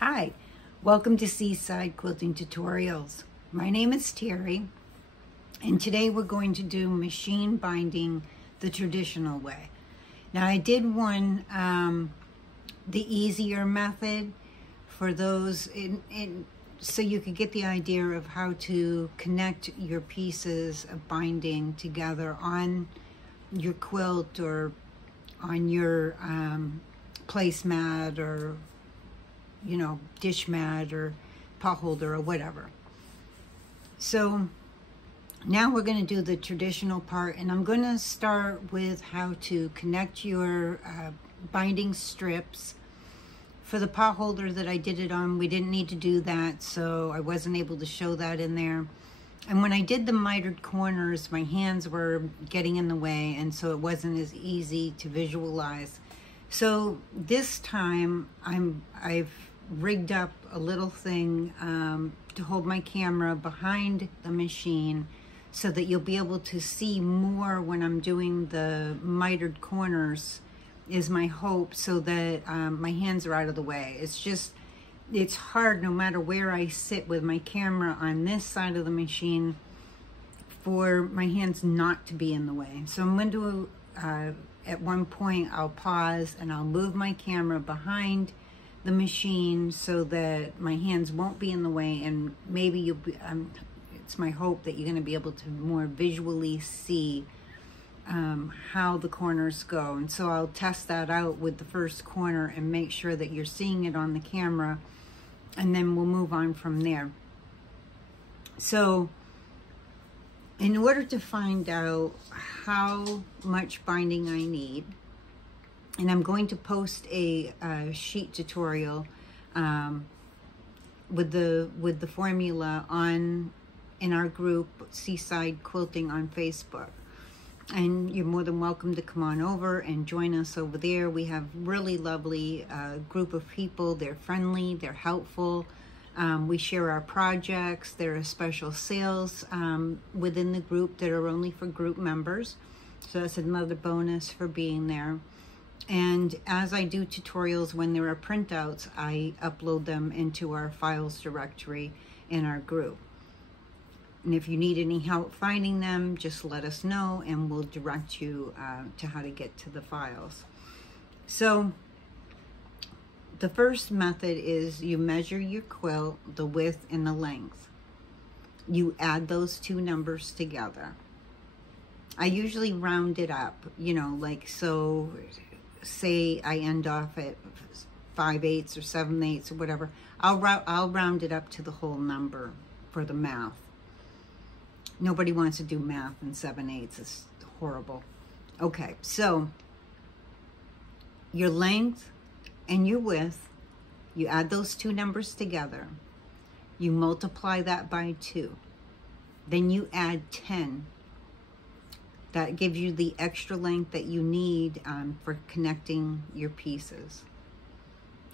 Hi, welcome to Seaside Quilting Tutorials. My name is Terry, and today we're going to do machine binding the traditional way. Now I did one, the easier method for those, so you could get the idea of how to connect your pieces of binding together on your quilt or on your placemat or dish mat or pot holder or whatever. So now we're going to do the traditional part, and I'm going to start with how to connect your binding strips. For the pot holder that I did it on, we didn't need to do that, so I wasn't able to show that in there. And when I did the mitered corners, my hands were getting in the way, and so it wasn't as easy to visualize. So this time I've rigged up a little thing to hold my camera behind the machine so that you'll be able to see more when I'm doing the mitered corners, is my hope, so that my hands are out of the way. It's hard no matter where I sit with my camera on this side of the machine for my hands not to be in the way. So I'm going to at one point I'll pause and I'll move my camera behind the machine so that my hands won't be in the way, and maybe you'll be, it's my hope that you're going to be able to more visually see how the corners go. And so I'll test that out with the first corner and make sure that you're seeing it on the camera, and then we'll move on from there. So in order to find out how much binding I need, and I'm going to post a sheet tutorial with the formula in our group Seaside Quilting on Facebook, and you're more than welcome to come on over and join us over there. We have really lovely group of people. They're friendly, they're helpful. We share our projects. There are special sales within the group that are only for group members, so that's another bonus for being there. And as I do tutorials, when there are printouts, I upload them into our files directory in our group. And if you need any help finding them, just let us know and we'll direct you to how to get to the files. So the first method is you measure your quilt, the width and the length. You add those two numbers together. I usually round it up, like so. Say I end off at 5/8 or 7/8 or whatever, I'll round it up to the whole number for the math. Nobody wants to do math in 7/8. It's horrible. Okay, so your length and your width, you add those two numbers together. You multiply that by 2. Then you add 10. That gives you the extra length that you need for connecting your pieces.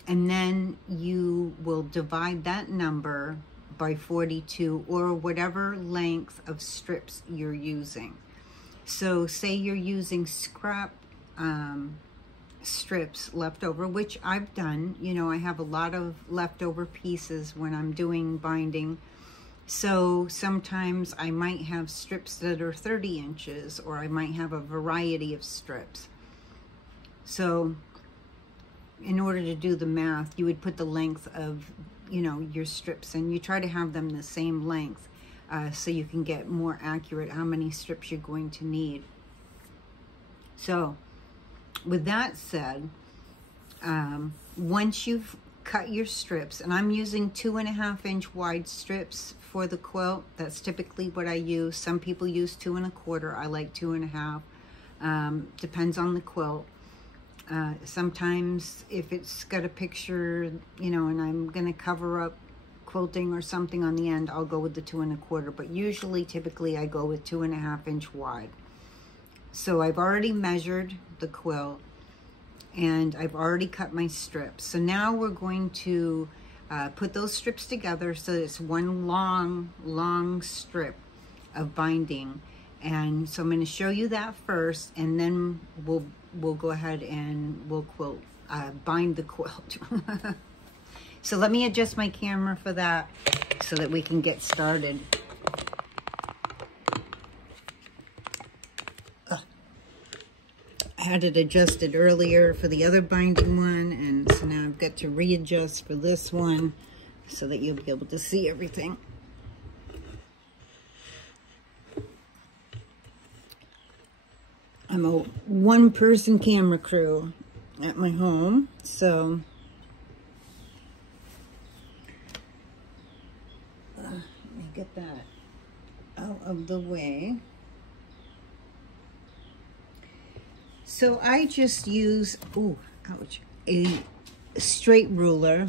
And then you will divide that number by 42, or whatever length of strips you're using. So say you're using scrap strips left over, which I've done. I have a lot of leftover pieces when I'm doing binding. So sometimes I might have strips that are 30 inches, or I might have a variety of strips. So in order to do the math, you would put the length of, your strips, and you try to have them the same length so you can get more accurate how many strips you're going to need. So with that said, once you've cut your strips, and I'm using 2.5-inch wide strips for the quilt. That's typically what I use. Some people use 2 1/4. I like 2.5. Depends on the quilt. Sometimes if it's got a picture, and I'm gonna cover up quilting or something on the end, I'll go with the 2 1/4. But usually, typically, I go with 2.5-inch wide. So I've already measured the quilt, and I've already cut my strips. So now we're going to put those strips together so it's one long strip of binding. And so I'm going to show you that first, and then we'll go ahead and we'll bind the quilt. So let me adjust my camera for that so that we can get started. I had it adjusted earlier for the other binding one, and so now I've got to readjust for this one so that you'll be able to see everything. I'm a one-person camera crew at my home, so let me get that out of the way. So I just use, a straight ruler.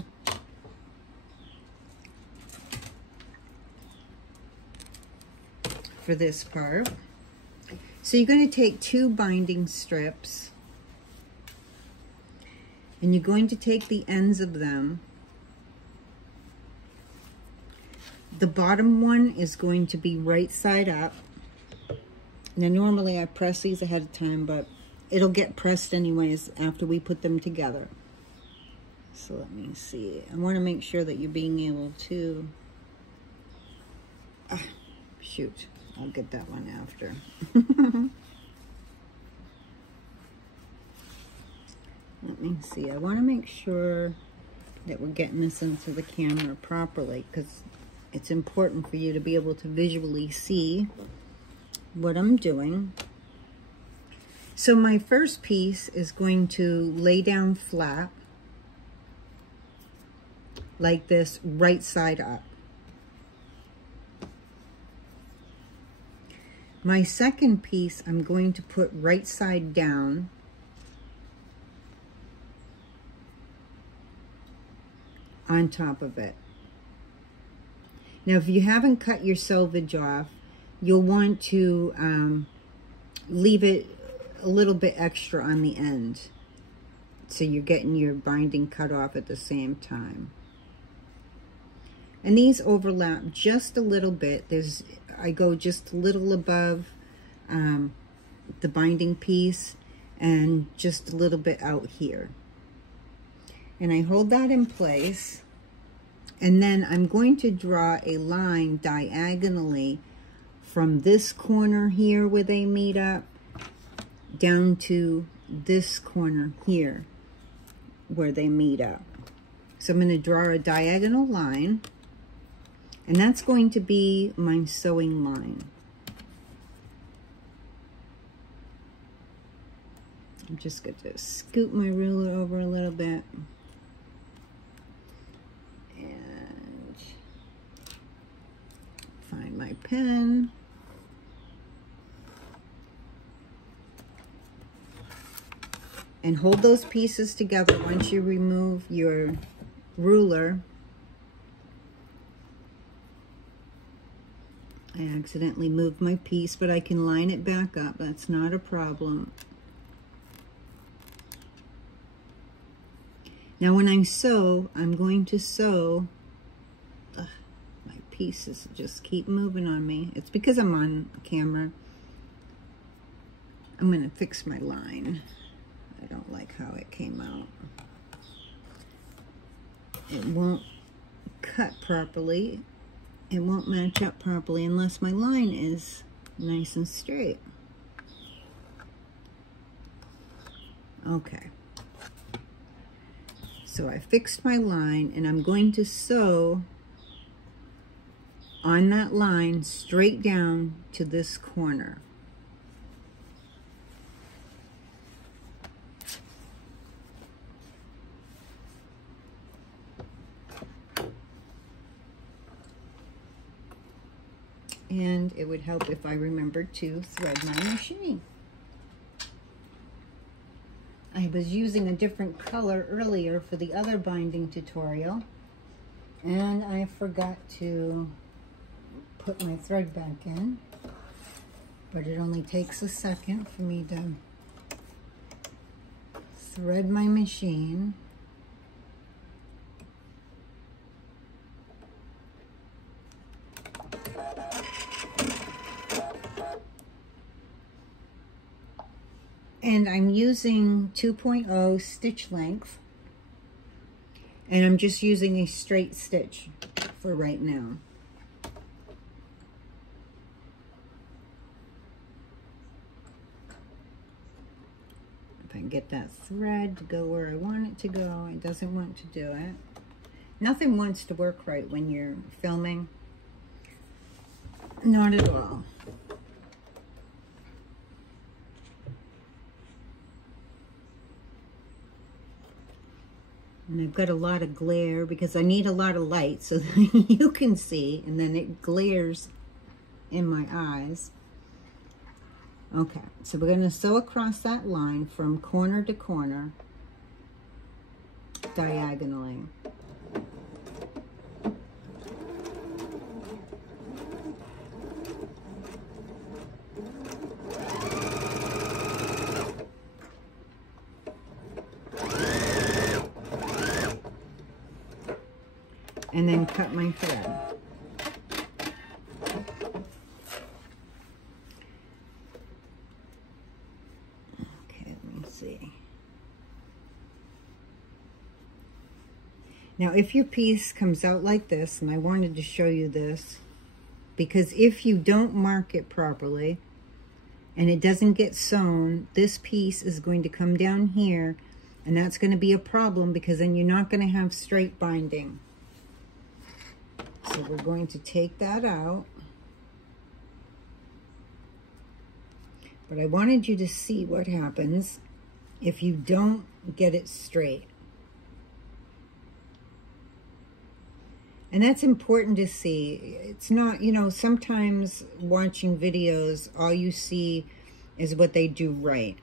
For this part. So you're going to take 2 binding strips and you're going to take the ends of them. The bottom one is going to be right side up. Now normally I press these ahead of time, but it'll get pressed anyways after we put them together. So let me see. I want to make sure that you're being able to... shoot. I'll get that one after. Let me see. I want to make sure that we're getting this into the camera properly because it's important for you to be able to visually see what I'm doing. So my first piece is going to lay down flat like this, right side up. My second piece, I'm going to put right side down. On top of it. Now, if you haven't cut your selvage off, you'll want to leave it a little bit extra on the end. So you're getting your binding cut off at the same time. And these overlap just a little bit. I go just a little above the binding piece and just a little bit out here. And I hold that in place. And then I'm going to draw a line diagonally from this corner here where they meet up down to this corner here where they meet up. So I'm going to draw a diagonal line. And that's going to be my sewing line. I'm just going to scoot my ruler over a little bit. And find my pen. And hold those pieces together once you remove your ruler. I accidentally moved my piece, but I can line it back up. That's not a problem. Now when I sew, I'm going to sew. My pieces just keep moving on me. It's because I'm on camera. I'm going to fix my line. I don't like how it came out. It won't cut properly. It won't match up properly unless my line is nice and straight. Okay. So I fixed my line and I'm going to sew on that line straight down to this corner. And it would help if I remembered to thread my machine. I was using a different color earlier for the other binding tutorial, and I forgot to put my thread back in, but it only takes a second for me to thread my machine. And I'm using 2.0 stitch length. And I'm just using a straight stitch for right now. If I can get that thread to go where I want it to go, it doesn't want to do it. Nothing wants to work right when you're filming. Not at all. And I've got a lot of glare because I need a lot of light so that you can see, and then it glares in my eyes. Okay, so we're going to sew across that line from corner to corner diagonally. And then cut my thread. Okay, let me see. Now, if your piece comes out like this, and I wanted to show you this, because if you don't mark it properly, and it doesn't get sewn, this piece is going to come down here, and that's going to be a problem because then you're not going to have straight binding. So we're going to take that out. But I wanted you to see what happens if you don't get it straight. And that's important to see. It's not, you know, sometimes watching videos, all you see is what they do right.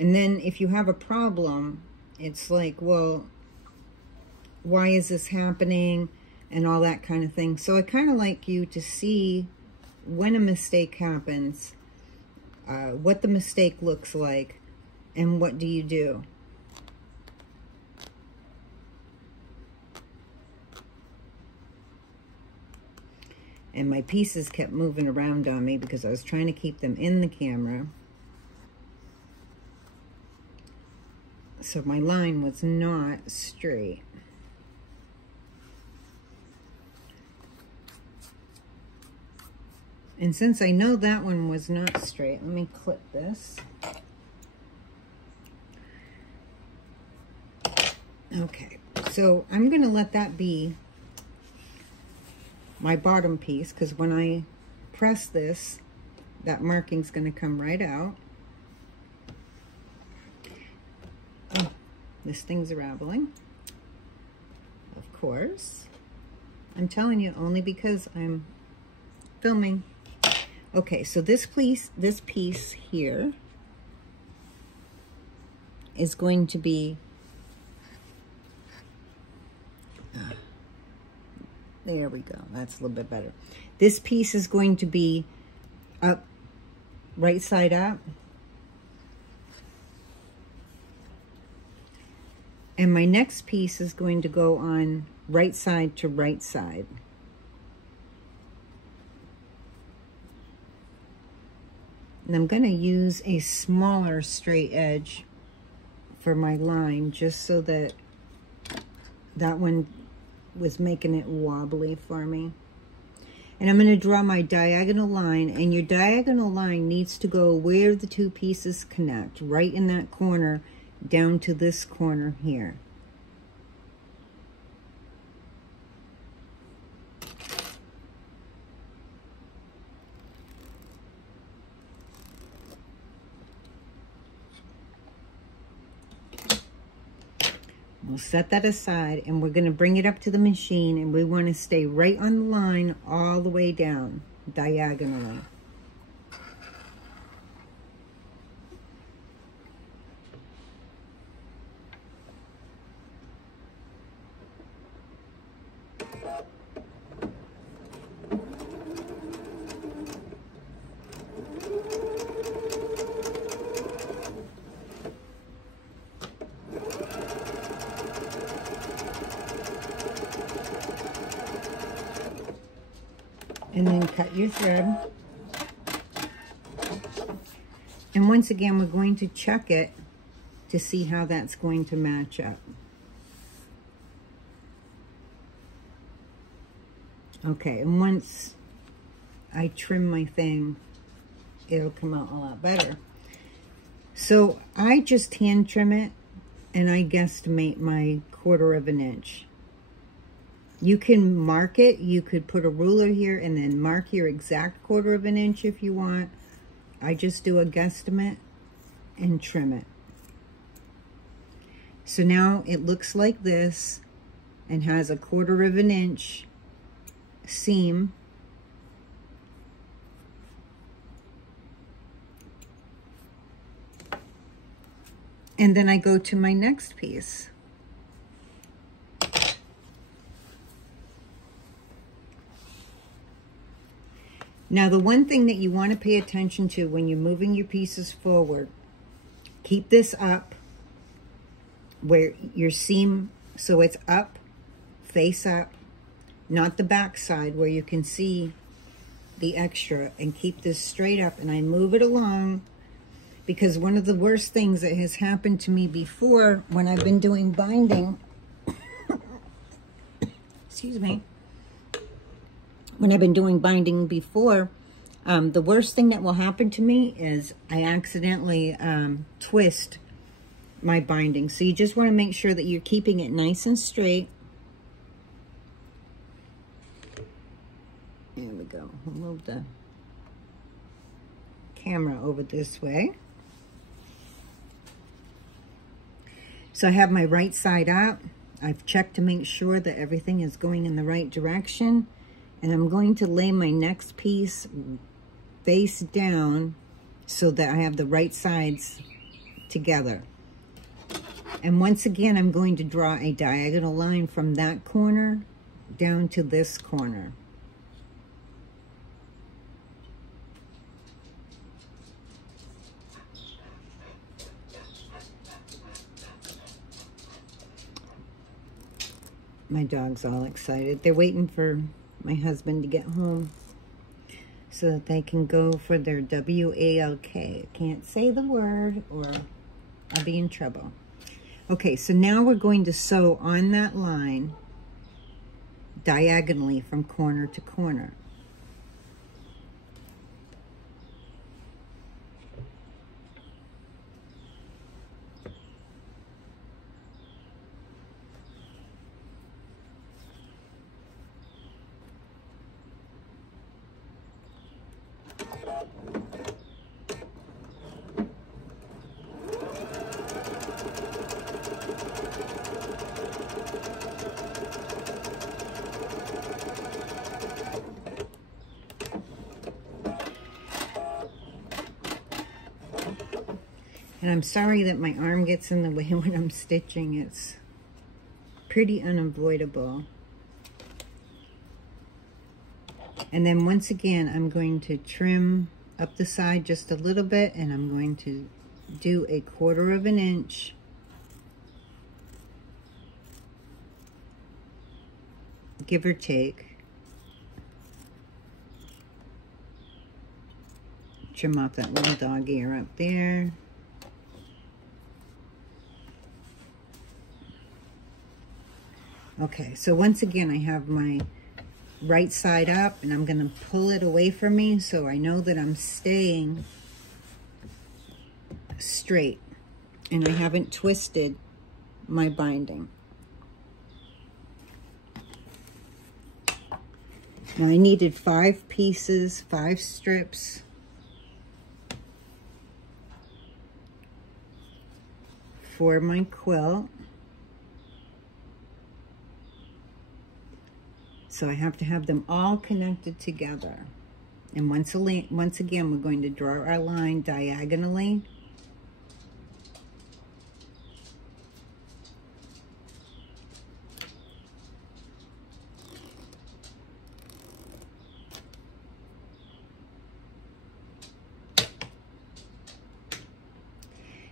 And then if you have a problem, it's like, well, why is this happening? And all that kind of thing. So I kind of like you to see when a mistake happens, what the mistake looks like, and what do you do. And my pieces kept moving around on me because I was trying to keep them in the camera. So my line was not straight. And since I know that one was not straight, let me clip this. Okay, so I'm going to let that be my bottom piece, because when I press this, that marking's going to come right out. Oh, this thing's raveling. Of course. I'm telling you, only because I'm filming. Okay, so this piece here is going to be, there we go, that's a little bit better. This piece is going to be up, right side up. And my next piece is going to go on right side to right side. And I'm going to use a smaller straight edge for my line, just so that that one was making it wobbly for me. And I'm going to draw my diagonal line, and your diagonal line needs to go where the two pieces connect, right in that corner, down to this corner here. We'll set that aside, and we're going to bring it up to the machine, and we want to stay right on the line all the way down, diagonally. And then cut your thread. And once again, we're going to check it to see how that's going to match up. Okay, and once I trim my thing, it'll come out a lot better. So I just hand trim it, and I guesstimate my 1/4 of an inch. You can mark it. You could put a ruler here and then mark your exact 1/4 of an inch if you want. I just do a guesstimate and trim it. So now it looks like this and has a 1/4 of an inch seam. And then I go to my next piece. Now, the one thing that you want to pay attention to when you're moving your pieces forward, keep this up where your seam, so it's up, face up, not the back side where you can see the extra, and keep this straight up, and I move it along, because one of the worst things that has happened to me before when I've been doing binding, excuse me, when I've been doing binding before, the worst thing that will happen to me is I accidentally twist my binding. So you just want to make sure that you're keeping it nice and straight. There we go. We'll move the camera over this way. So I have my right side up. I've checked to make sure that everything is going in the right direction. And I'm going to lay my next piece face down so that I have the right sides together. And once again, I'm going to draw a diagonal line from that corner down to this corner. My dog's all excited. They're waiting for my husband to get home so that they can go for their WALK. Can't say the word or I'll be in trouble. Okay, so now we're going to sew on that line diagonally from corner to corner. And I'm sorry that my arm gets in the way when I'm stitching. It's pretty unavoidable. And then once again, I'm going to trim up the side just a little bit, and I'm going to do a 1/4 of an inch. Give or take. Trim off that little dog ear up there. Okay, so once again, I have my right side up, and I'm going to pull it away from me so I know that I'm staying straight and I haven't twisted my binding. Now I needed 5 pieces, 5 strips for my quilt. So I have to have them all connected together. And once again, we're going to draw our line diagonally.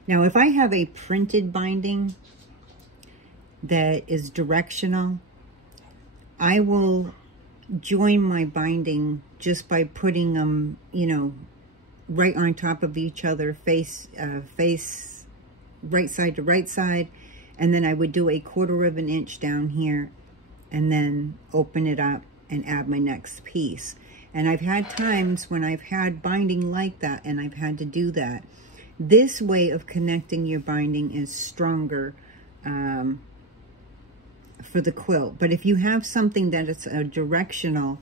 Now, if I have a printed binding that is directional, I will join my binding just by putting them, you know, right on top of each other, face right side to right side, and then I would do a 1/4 of an inch down here and then open it up and add my next piece. And I've had times when I've had binding like that and I've had to do that. This way of connecting your binding is stronger for the quilt. But if you have something that is a directional,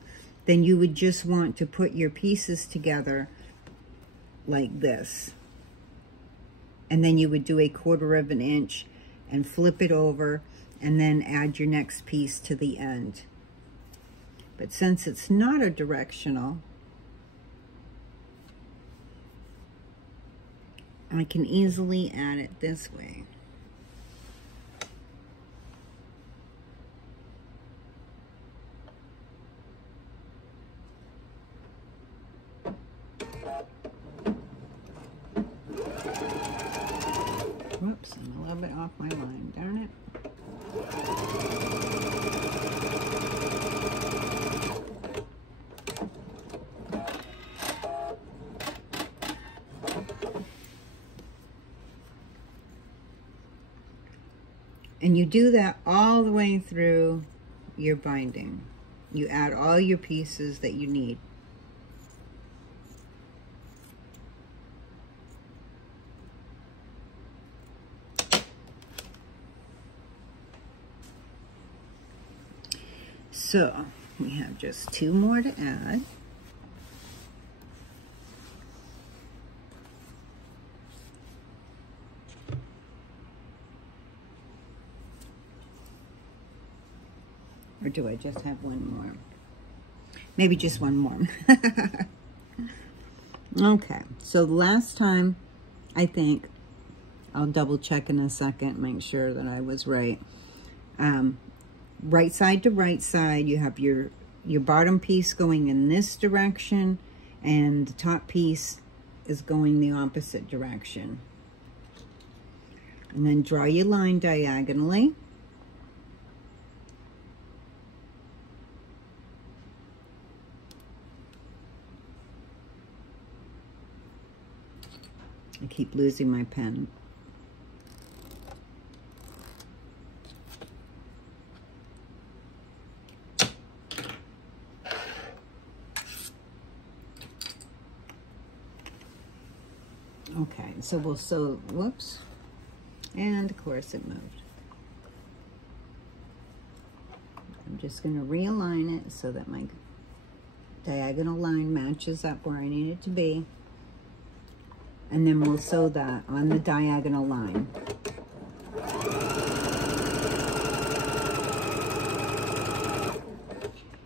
then you would just want to put your pieces together like this. And then you would do a 1/4 of an inch and flip it over and then add your next piece to the end. But since it's not a directional, I can easily add it this way. Whoops, I'm a little bit off my line, darn it. And you do that all the way through your binding. You add all your pieces that you need. So we have just 2 more to add. Or do I just have 1 more? Maybe just 1 more. Okay, so last time, I think, I'll double check in a second, make sure that I was right. Right side to right side, you have your bottom piece going in this direction, and the top piece is going the opposite direction. And then draw your line diagonally. I keep losing my pen. Okay, so we'll sew, whoops, and of course it moved. I'm just going to realign it so that my diagonal line matches up where I need it to be. And then we'll sew that on the diagonal line.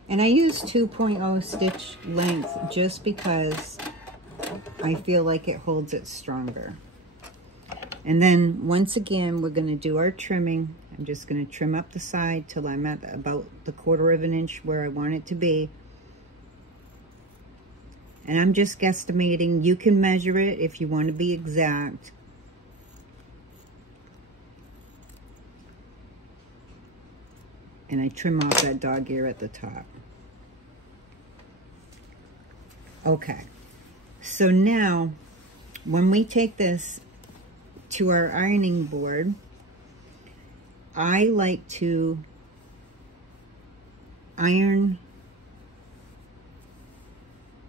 And I use 2.0 stitch length just because I feel like it holds it stronger. And then once again, we're going to do our trimming. I'm just going to trim up the side till I'm at about the 1/4 of an inch where I want it to be. And I'm just guesstimating. You can measure it if you want to be exact. And I trim off that dog ear at the top. Okay. So now, when we take this to our ironing board, I like to iron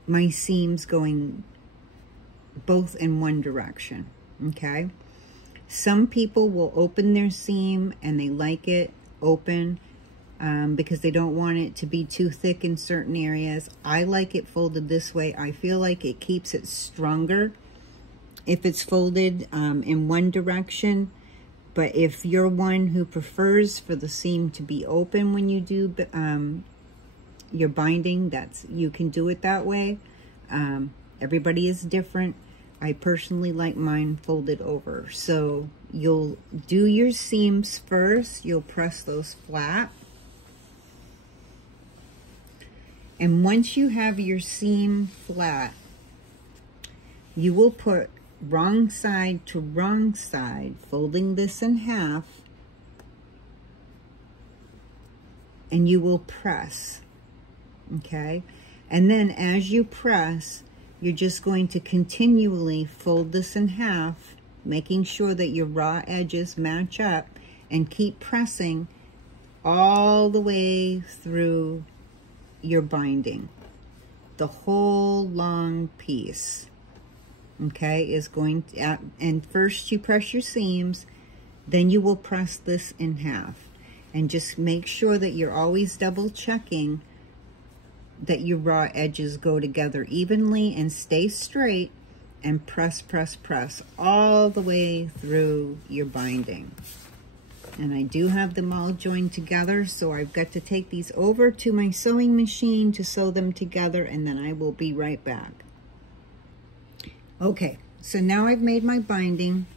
my seams going both in one direction, okay? Some people will open their seam and they like it open because they don't want it to be too thick in certain areas. I like it folded this way. I feel like it keeps it stronger if it's folded in one direction. But if you're one who prefers for the seam to be open when you do your binding, you can do it that way. Everybody is different. I personally like mine folded over. So you'll do your seams first. You'll press those flat. And once you have your seam flat, you will put wrong side to wrong side, folding this in half, and you will press, okay? And then as you press, you're just going to continually fold this in half, making sure that your raw edges match up, and keep pressing all the way through your binding. The whole long piece, okay, is going to, and first you press your seams, then you will press this in half. And just make sure that you're always double checking that your raw edges go together evenly and stay straight, and press, press, press all the way through your binding. And I do have them all joined together, so I've got to take these over to my sewing machine to sew them together, and then I will be right back. Okay, so now I've made my binding.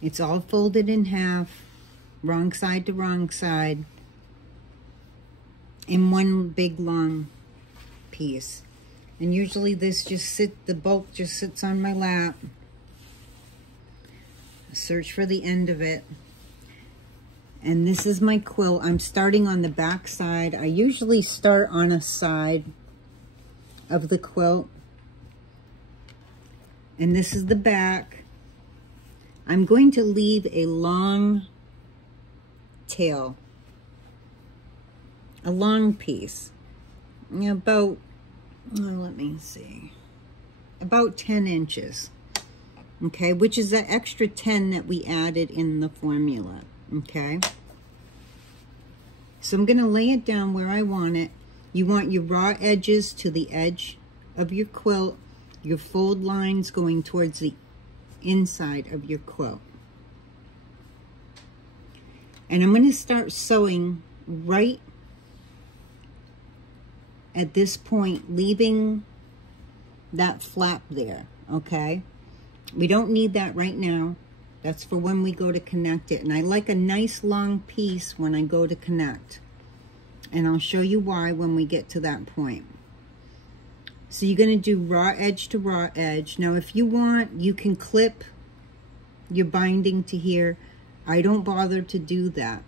It's all folded in half, wrong side to wrong side, in one big long piece. And usually this just the bulk just sits on my lap. Search for the end of it. And this is my quilt. I'm starting on the back side. I usually start on a side of the quilt. And this is the back. I'm going to leave a long tail, a long piece, about, let me see, about 10 inches, okay, which is that extra 10 that we added in the formula, okay? So I'm going to lay it down where I want it. You want your raw edges to the edge of your quilt, your fold lines going towards the inside of your quilt. And I'm going to start sewing right at this point, leaving that flap there, okay? We don't need that right now. That's for when we go to connect it. And I like a nice long piece when I go to connect. And I'll show you why when we get to that point. So you're going to do raw edge to raw edge. Now, if you want, you can clip your binding to here. I don't bother to do that.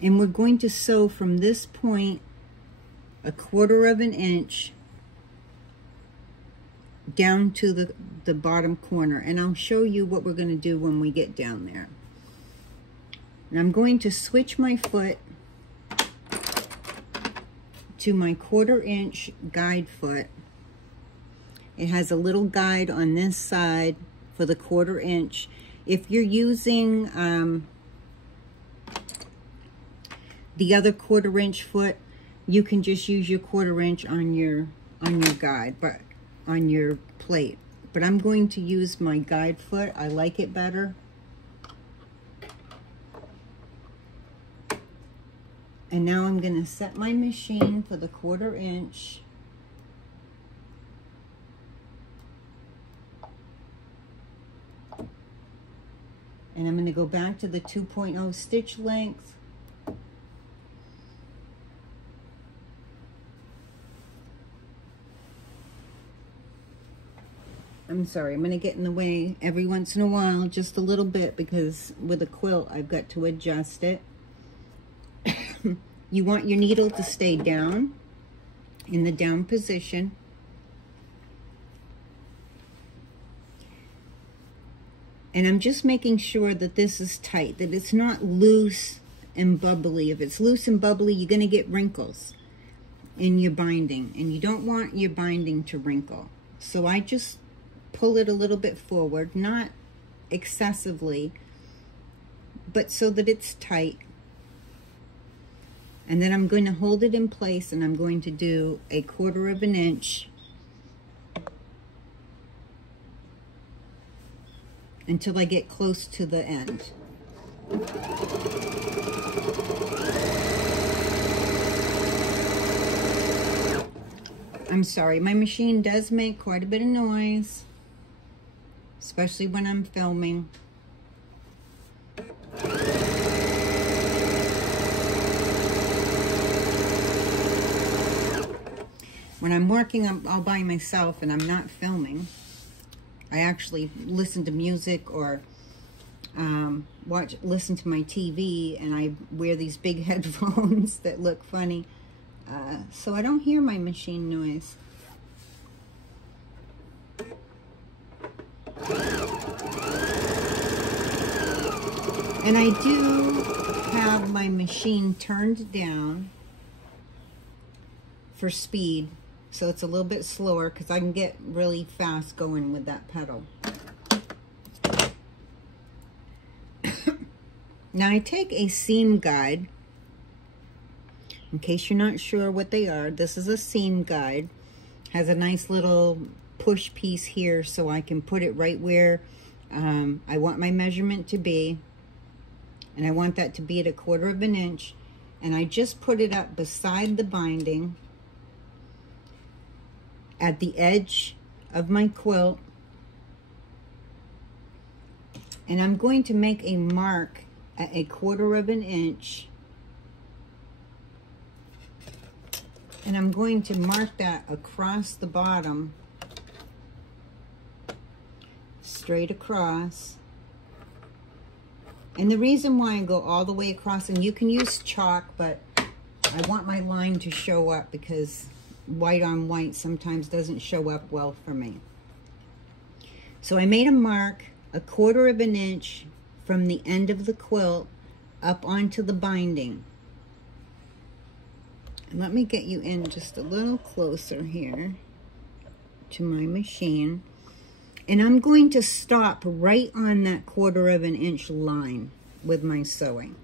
And we're going to sew from this point 1/4 of an inch down to the bottom corner. And I'll show you what we're going to do when we get down there. And I'm going to switch my foot to my 1/4 inch guide foot. It has a little guide on this side for the 1/4 inch. If you're using the other 1/4 inch foot, you can just use your 1/4 inch on your guide, but on your plate. But I'm going to use my guide foot. I like it better. And now I'm going to set my machine for the 1/4 inch. And I'm going to go back to the 2.0 stitch length. I'm sorry, I'm going to get in the way every once in a while, just a little bit, because with a quilt, I've got to adjust it. You want your needle to stay down, in the down position. And I'm just making sure that this is tight, that it's not loose and bubbly. If it's loose and bubbly, you're going to get wrinkles in your binding, and you don't want your binding to wrinkle. So I just pull it a little bit forward, not excessively, but so that it's tight. And then I'm going to hold it in place, and I'm going to do 1/4 of an inch until I get close to the end. I'm sorry, my machine does make quite a bit of noise, especially when I'm filming. When I'm working all by myself and I'm not filming, I actually listen to music or listen to my TV, and I wear these big headphones that look funny, so I don't hear my machine noise. And I do have my machine turned down for speed, so it's a little bit slower because I can get really fast going with that pedal. Now I take a seam guide. In case you're not sure what they are, this is a seam guide. Has a nice little push piece here so I can put it right where I want my measurement to be. And I want that to be at 1/4 of an inch. And I just put it up beside the binding at the edge of my quilt. And I'm going to make a mark at 1/4 of an inch. And I'm going to mark that across the bottom, straight across. And the reason why I go all the way across, and you can use chalk, but I want my line to show up because white on white sometimes doesn't show up well for me. So I made a mark 1/4 of an inch from the end of the quilt up onto the binding. And let me get you in just a little closer here to my machine. And I'm going to stop right on that 1/4 of an inch line with my sewing.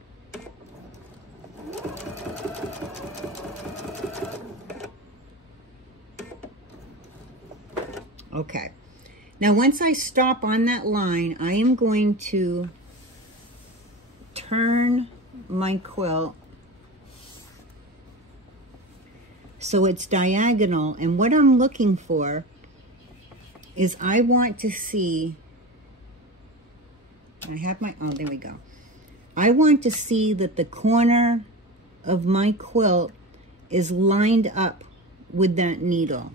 Okay. Now once I stop on that line, I am going to turn my quilt so it's diagonal. And what I'm looking for is I want to see, I have my, oh, there we go. I want to see that the corner of my quilt is lined up with that needle.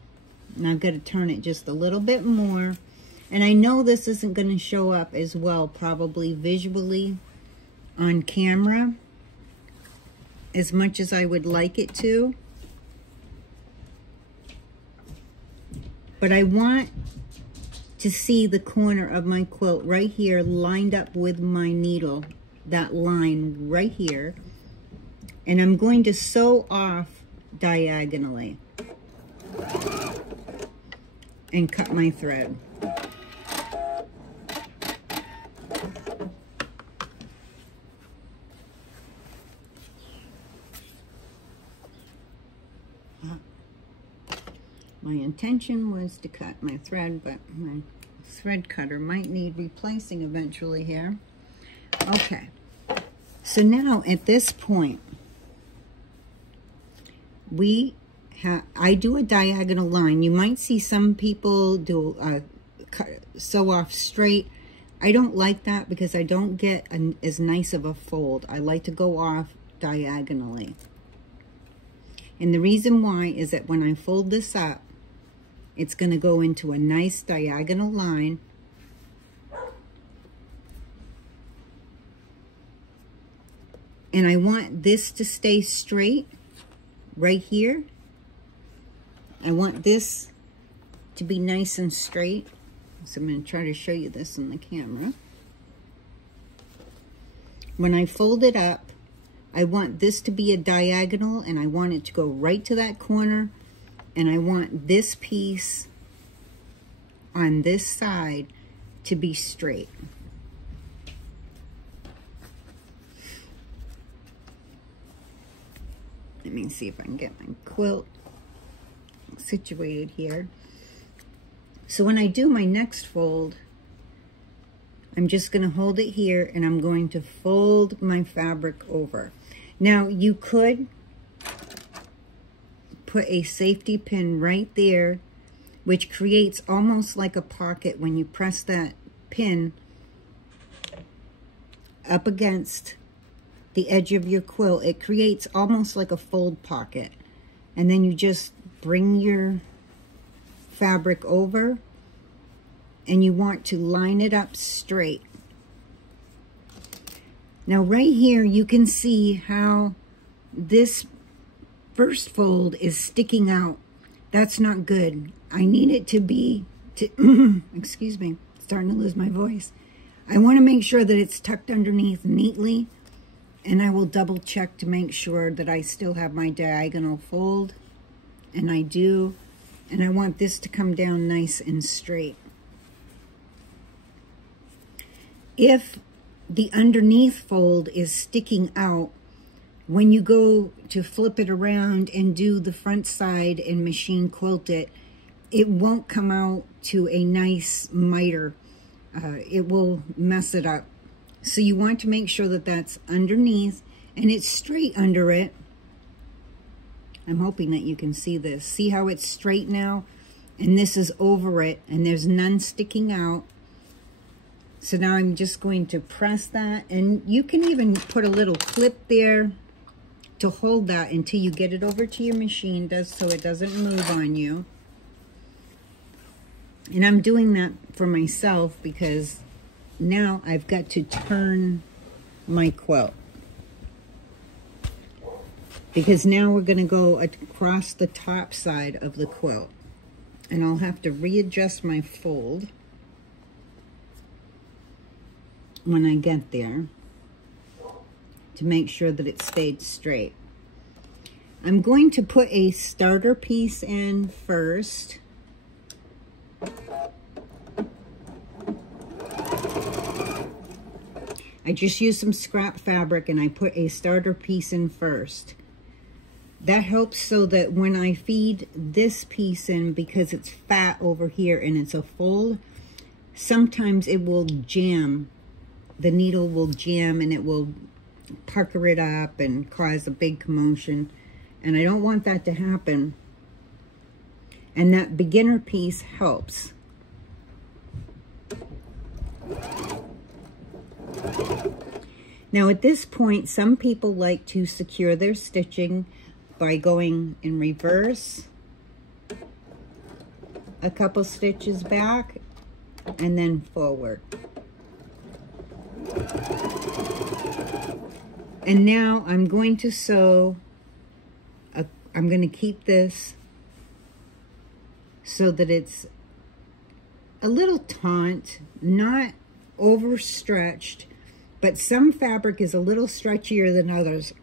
And I've got to turn it just a little bit more. And I know this isn't going to show up as well, probably visually on camera, as much as I would like it to. But I want to see the corner of my quilt right here lined up with my needle, that line right here. And I'm going to sew off diagonally and cut my thread. My intention was to cut my thread, but my thread cutter might need replacing eventually here. Okay, so now at this point, I do a diagonal line. You might see some people do sew off straight. I don't like that because I don't get as nice of a fold. I like to go off diagonally. And the reason why is that when I fold this up, it's going to go into a nice diagonal line. And I want this to stay straight right here. I want this to be nice and straight. So I'm going to try to show you this in the camera. When I fold it up, I want this to be a diagonal, and I want it to go right to that corner. And I want this piece on this side to be straight. Let me see if I can get my quilt situated here. So when I do my next fold, I'm just going to hold it here and I'm going to fold my fabric over. Now you could put a safety pin right there, which creates almost like a pocket when you press that pin up against the edge of your quilt. It creates almost like a fold pocket. And then you just bring your fabric over and you want to line it up straight. Now right here you can see how this first fold is sticking out. That's not good. I need it to be, excuse me, starting to lose my voice. I want to make sure that it's tucked underneath neatly, and I will double check to make sure that I still have my diagonal fold and I want this to come down nice and straight. If the underneath fold is sticking out, when you go to flip it around and do the front side and machine quilt it, it won't come out to a nice miter. It will mess it up. So you want to make sure that that's underneath and it's straight under it. I'm hoping that you can see this. See how it's straight now? And this is over it, and there's none sticking out. So now I'm just going to press that, and you can even put a little clip there to hold that until you get it over to your machine, so it doesn't move on you. And I'm doing that for myself because now I've got to turn my quilt. Because now we're going to go across the top side of the quilt. And I'll have to readjust my fold when I get there to make sure that it stayed straight. I'm going to put a starter piece in first. I just used some scrap fabric and I put a starter piece in first. That helps so that when I feed this piece in, because it's fat over here and it's a fold, sometimes it will jam. The needle will jam and it will pucker it up and cause a big commotion. And I don't want that to happen. And that beginner piece helps. Now at this point, some people like to secure their stitching by going in reverse, a couple stitches back, and then forward. And now I'm going to sew, I'm going to keep this so that it's a little taut, not overstretched, but some fabric is a little stretchier than others.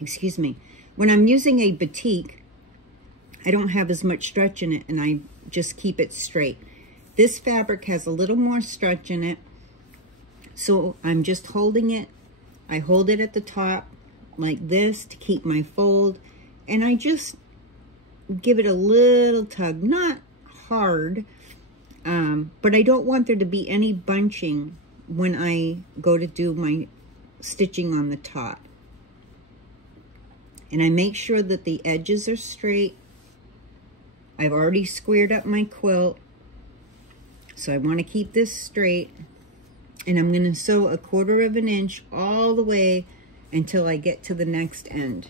Excuse me. When I'm using a batik, I don't have as much stretch in it, and I just keep it straight. This fabric has a little more stretch in it, so I'm just holding it. I hold it at the top like this to keep my fold, and I just give it a little tug, not hard, but I don't want there to be any bunching when I go to do my stitching on the top. And I make sure that the edges are straight. I've already squared up my quilt, so I want to keep this straight. And I'm going to sew 1/4 of an inch all the way until I get to the next end.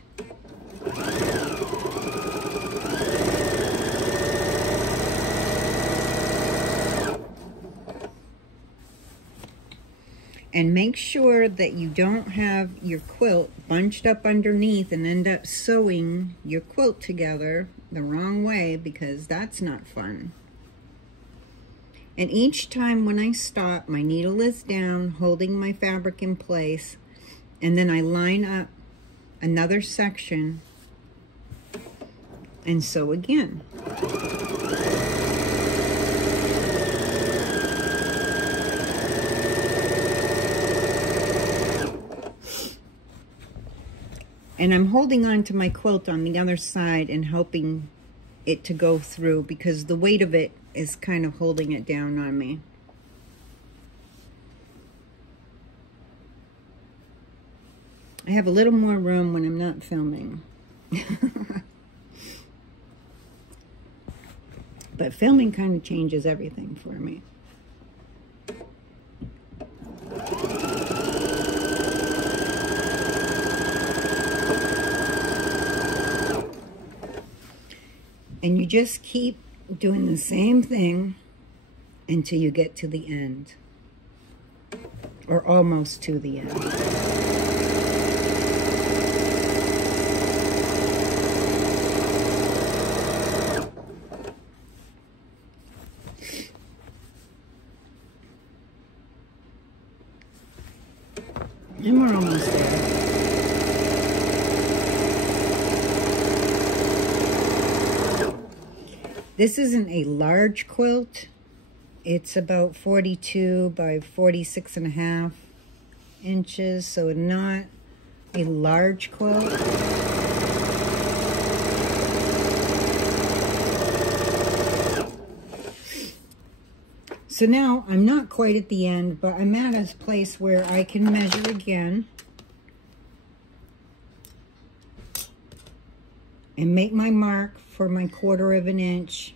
And make sure that you don't have your quilt bunched up underneath and end up sewing your quilt together the wrong way, because that's not fun. And each time when I stop, my needle is down, holding my fabric in place, and then I line up another section and sew again. And I'm holding on to my quilt on the other side and helping it to go through, because the weight of it is kind of holding it down on me. I have a little more room when I'm not filming. But filming kind of changes everything for me. And you just keep doing the same thing until you get to the end, or almost to the end. And we're almost there. This isn't a large quilt. It's about 42 by 46.5 inches, so not a large quilt. So now I'm not quite at the end, but I'm at a place where I can measure again and make my mark for my 1/4 of an inch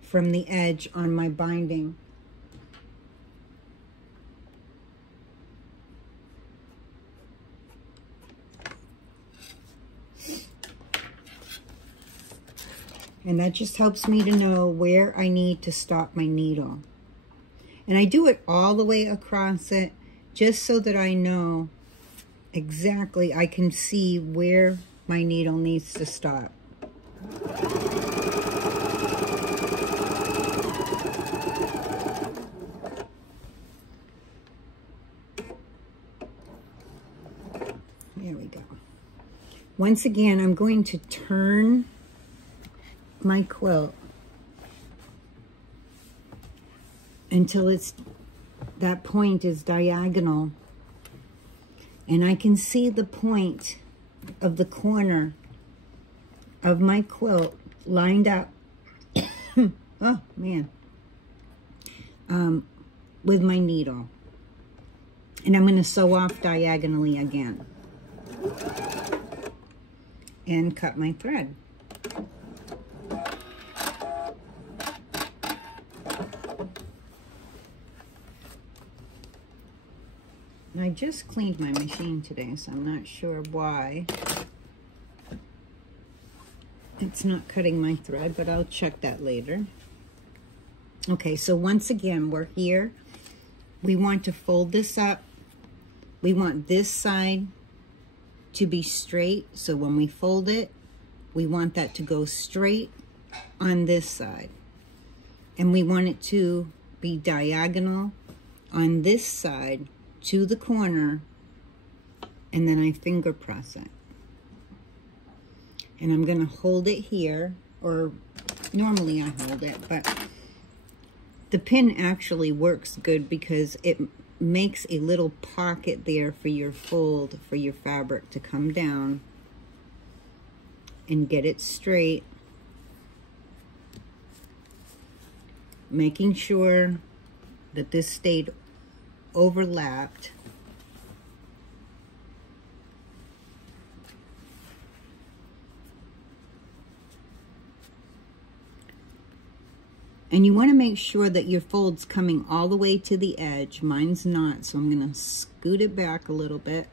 from the edge on my binding. And that just helps me to know where I need to stop my needle. And I do it all the way across it just so that I know exactly, I can see where my needle needs to stop. There we go. Once again, I'm going to turn my quilt until that point is diagonal, and I can see the point of the corner of my quilt lined up oh man, with my needle, and I'm going to sew off diagonally again and cut my thread. I just cleaned my machine today, so I'm not sure why it's not cutting my thread, but I'll check that later. Okay, so once again, we're here. We want to fold this up. We want this side to be straight, so when we fold it, we want that to go straight on this side. And we want it to be diagonal on this side to the corner, and then I finger press it. And I'm going to hold it here, or normally I hold it, but the pin actually works good because it makes a little pocket there for your fold, for your fabric to come down and get it straight, making sure that this stayed overlapped. And you want to make sure that your fold's coming all the way to the edge. Mine's not, so I'm going to scoot it back a little bit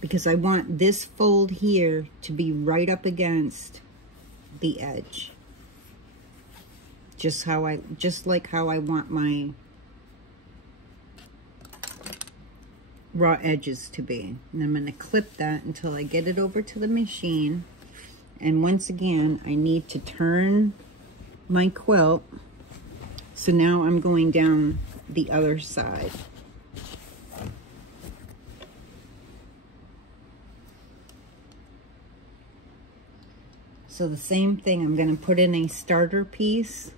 because I want this fold here to be right up against the edge. Just like how I want my raw edges to be. And I'm going to clip that until I get it over to the machine. And once again, I need to turn my quilt. So now I'm going down the other side. So the same thing, I'm going to put in a starter piece,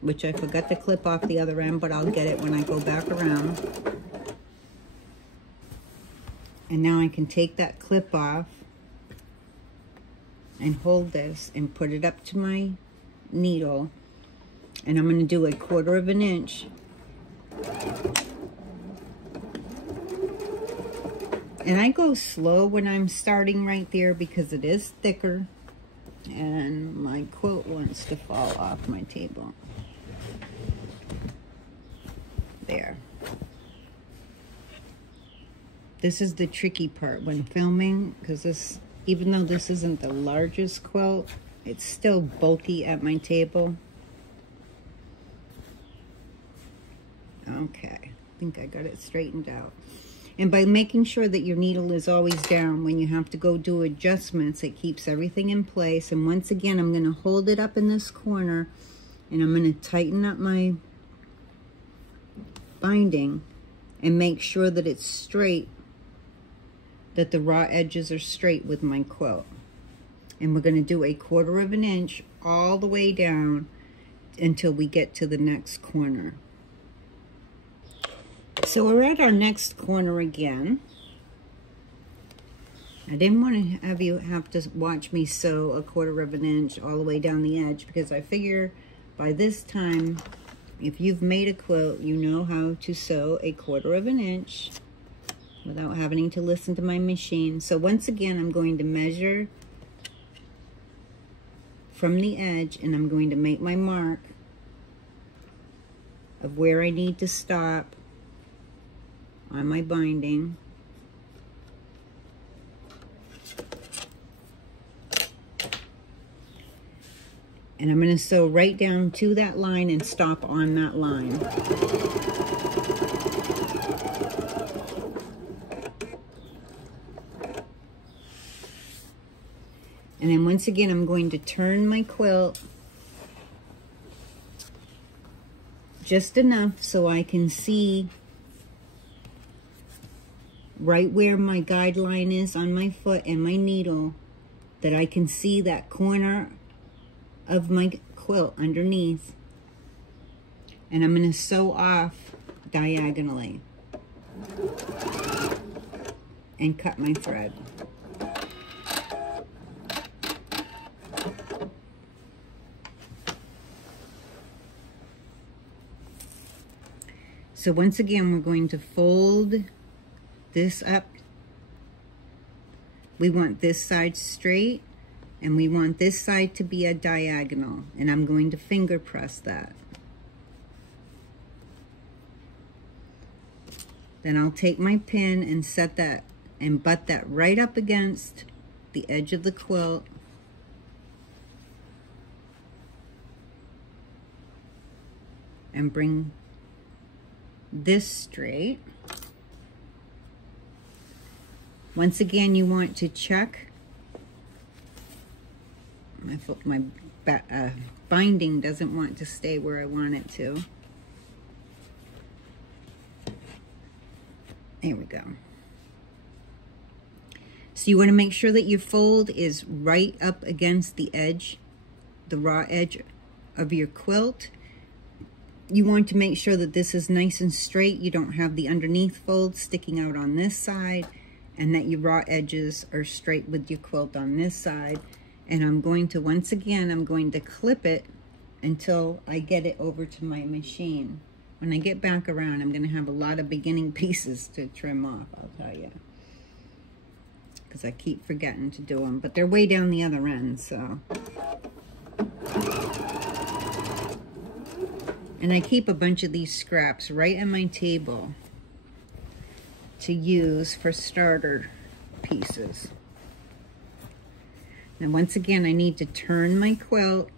which I forgot to clip off the other end, but I'll get it when I go back around. And now I can take that clip off and hold this and put it up to my needle, and I'm going to do a 1/4 of an inch. And I go slow when I'm starting right there because it is thicker and my quilt wants to fall off my table. There. This is the tricky part when filming, because this, even though this isn't the largest quilt, it's still bulky at my table. Okay, I think I got it straightened out. And by making sure that your needle is always down when you have to go do adjustments, it keeps everything in place. And once again, I'm going to hold it up in this corner, and I'm going to tighten up my binding and make sure that it's straight, that the raw edges are straight with my quilt. And we're going to do 1/4 of an inch all the way down until we get to the next corner. So we're at our next corner again. I didn't want to have you have to watch me sew 1/4 of an inch all the way down the edge, because I figure by this time, if you've made a quilt, you know how to sew 1/4 of an inch without having to listen to my machine. So once again, I'm going to measure from the edge, and I'm going to make my mark of where I need to stop on my binding. And I'm going to sew right down to that line and stop on that line. And then once again, I'm going to turn my quilt just enough so I can see right where my guideline is on my foot and my needle, that I can see that corner of my quilt underneath. And I'm going to sew off diagonally and cut my thread. So once again, we're going to fold this up. We want this side straight, and we want this side to be a diagonal, and I'm going to finger press that. Then I'll take my pin and set that and butt that right up against the edge of the quilt. And bring this straight. Once again, you want to check. My binding doesn't want to stay where I want it to. There we go. So you want to make sure that your fold is right up against the edge, the raw edge of your quilt. You want to make sure that this is nice and straight. You don't have the underneath fold sticking out on this side, and that your raw edges are straight with your quilt on this side. And I'm going to, once again, I'm going to clip it until I get it over to my machine. When I get back around, I'm going to have a lot of beginning pieces to trim off, I'll tell you. Because I keep forgetting to do them, but they're way down the other end, so. And I keep a bunch of these scraps right on my table to use for starter pieces. Now once again, I need to turn my quilt.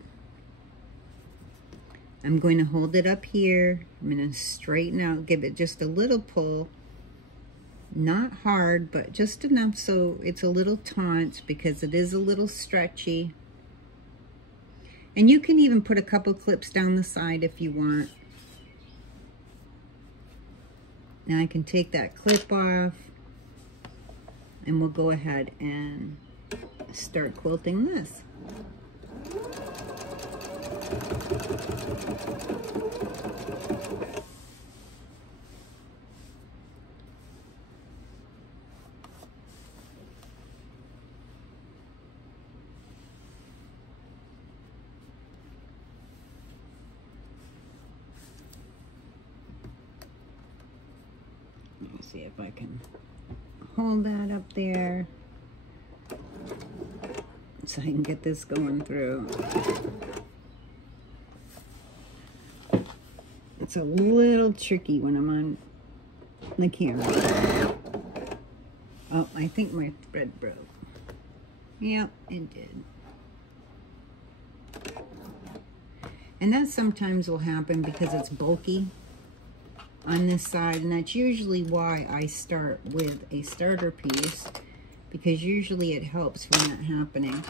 I'm going to hold it up here. I'm going to straighten out, give it just a little pull. Not hard, but just enough so it's a little taut, because it is a little stretchy. And you can even put a couple clips down the side if you want. Now I can take that clip off, and we'll go ahead and start quilting this. Let me see if I can hold that up there so I can get this going through. It's a little tricky when I'm on the camera. Oh, I think my thread broke. Yep, it did. And that sometimes will happen because it's bulky on this side, and that's usually why I start with a starter piece, because usually it helps from that happening.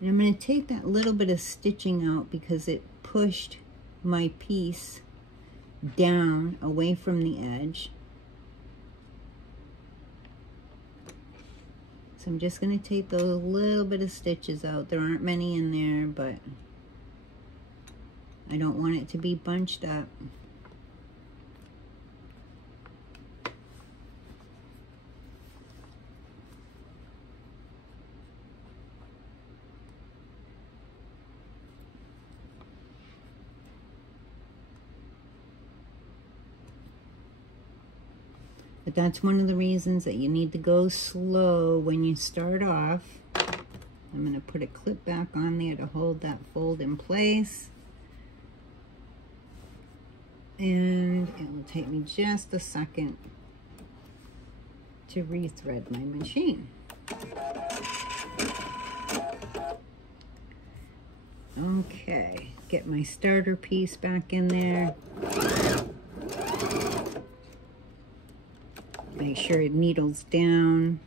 And I'm going to take that little bit of stitching out because it pushed my piece down away from the edge. So I'm just going to take those little bit of stitches out. There aren't many in there, but I don't want it to be bunched up. But that's one of the reasons that you need to go slow when you start off. I'm going to put a clip back on there to hold that fold in place. And it will take me just a second to rethread my machine. Okay, get my starter piece back in there. Make sure it needles down.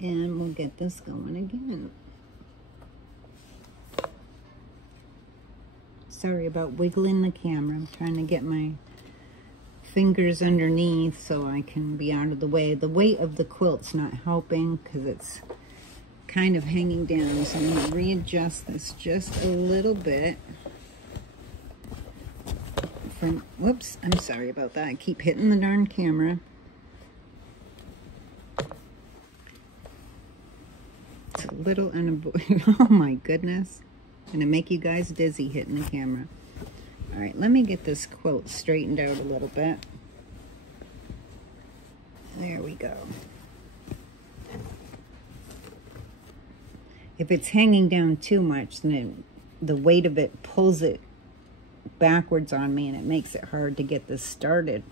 And we'll get this going again. Sorry about wiggling the camera. I'm trying to get my fingers underneath so I can be out of the way. The weight of the quilt's not helping because it's kind of hanging down. So I'm going to readjust this just a little bit. Whoops, I'm sorry about that. I keep hitting the darn camera. It's a little oh my goodness. I'm gonna make you guys dizzy hitting the camera. All right, let me get this quilt straightened out a little bit. There we go. If it's hanging down too much, then the weight of it pulls it backwards on me and it makes it hard to get this started.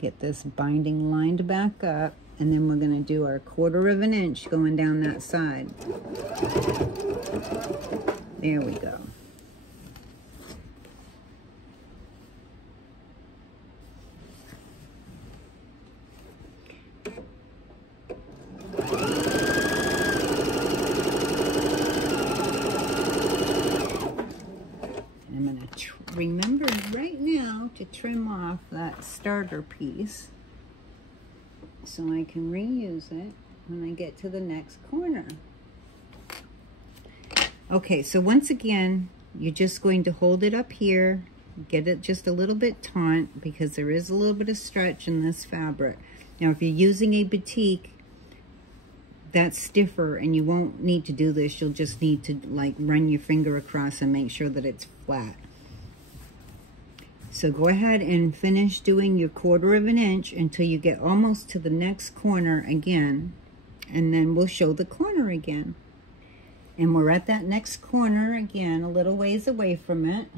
Get this binding lined back up, and then we're going to do our 1/4 of an inch going down that side. There we go. Remember right now to trim off that starter piece so I can reuse it when I get to the next corner. Okay, so once again, you're just going to hold it up here, get it just a little bit taut because there is a little bit of stretch in this fabric. Now, if you're using a batik, that's stiffer and you won't need to do this. You'll just need to like run your finger across and make sure that it's flat. So go ahead and finish doing your 1/4 of an inch until you get almost to the next corner again, and then we'll show the corner again. And we're at that next corner again, a little ways away from it.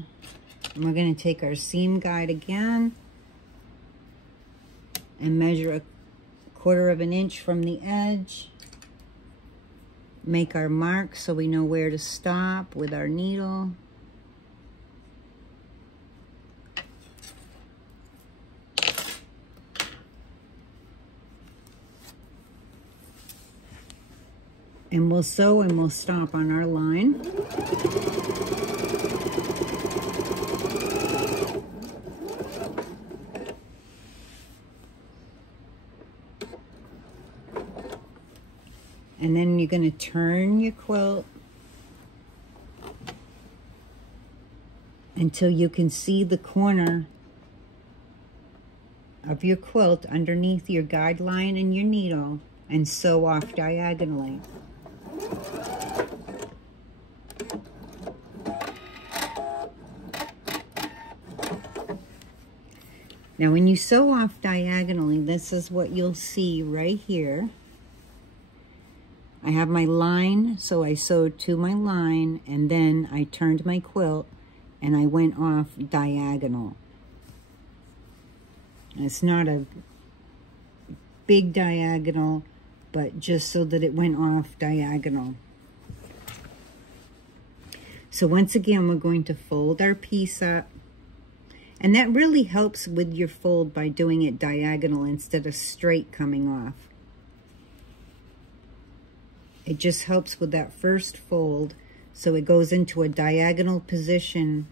And we're going to take our seam guide again and measure a 1/4 of an inch from the edge. Make our mark so we know where to stop with our needle. And we'll sew and we'll stop on our line. And then you're going to turn your quilt until you can see the corner of your quilt underneath your guide line and your needle, and sew off diagonally. Now when you sew off diagonally, this is what you'll see right here. I have my line, so I sewed to my line, and then I turned my quilt and I went off diagonal. It's not a big diagonal, but just so that it went off diagonal. So once again, we're going to fold our piece up. And that really helps with your fold by doing it diagonal instead of straight coming off. It just helps with that first fold So it goes into a diagonal position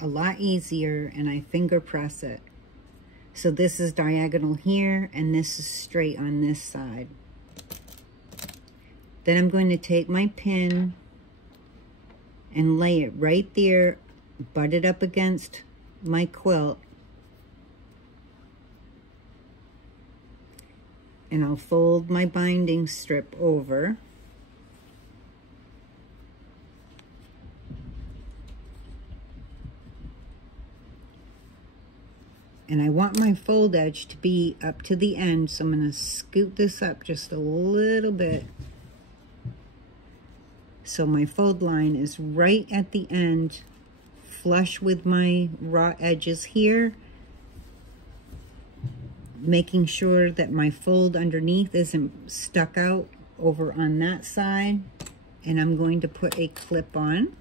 a lot easier, and I finger press it. So this is diagonal here, and this is straight on this side. Then I'm going to take my pin and lay it right there, butt it up against my quilt. And I'll fold my binding strip over. And I want my fold edge to be up to the end, so I'm going to scoot this up just a little bit. So my fold line is right at the end, flush with my raw edges here, making sure that my fold underneath isn't stuck out over on that side. And I'm going to put a clip on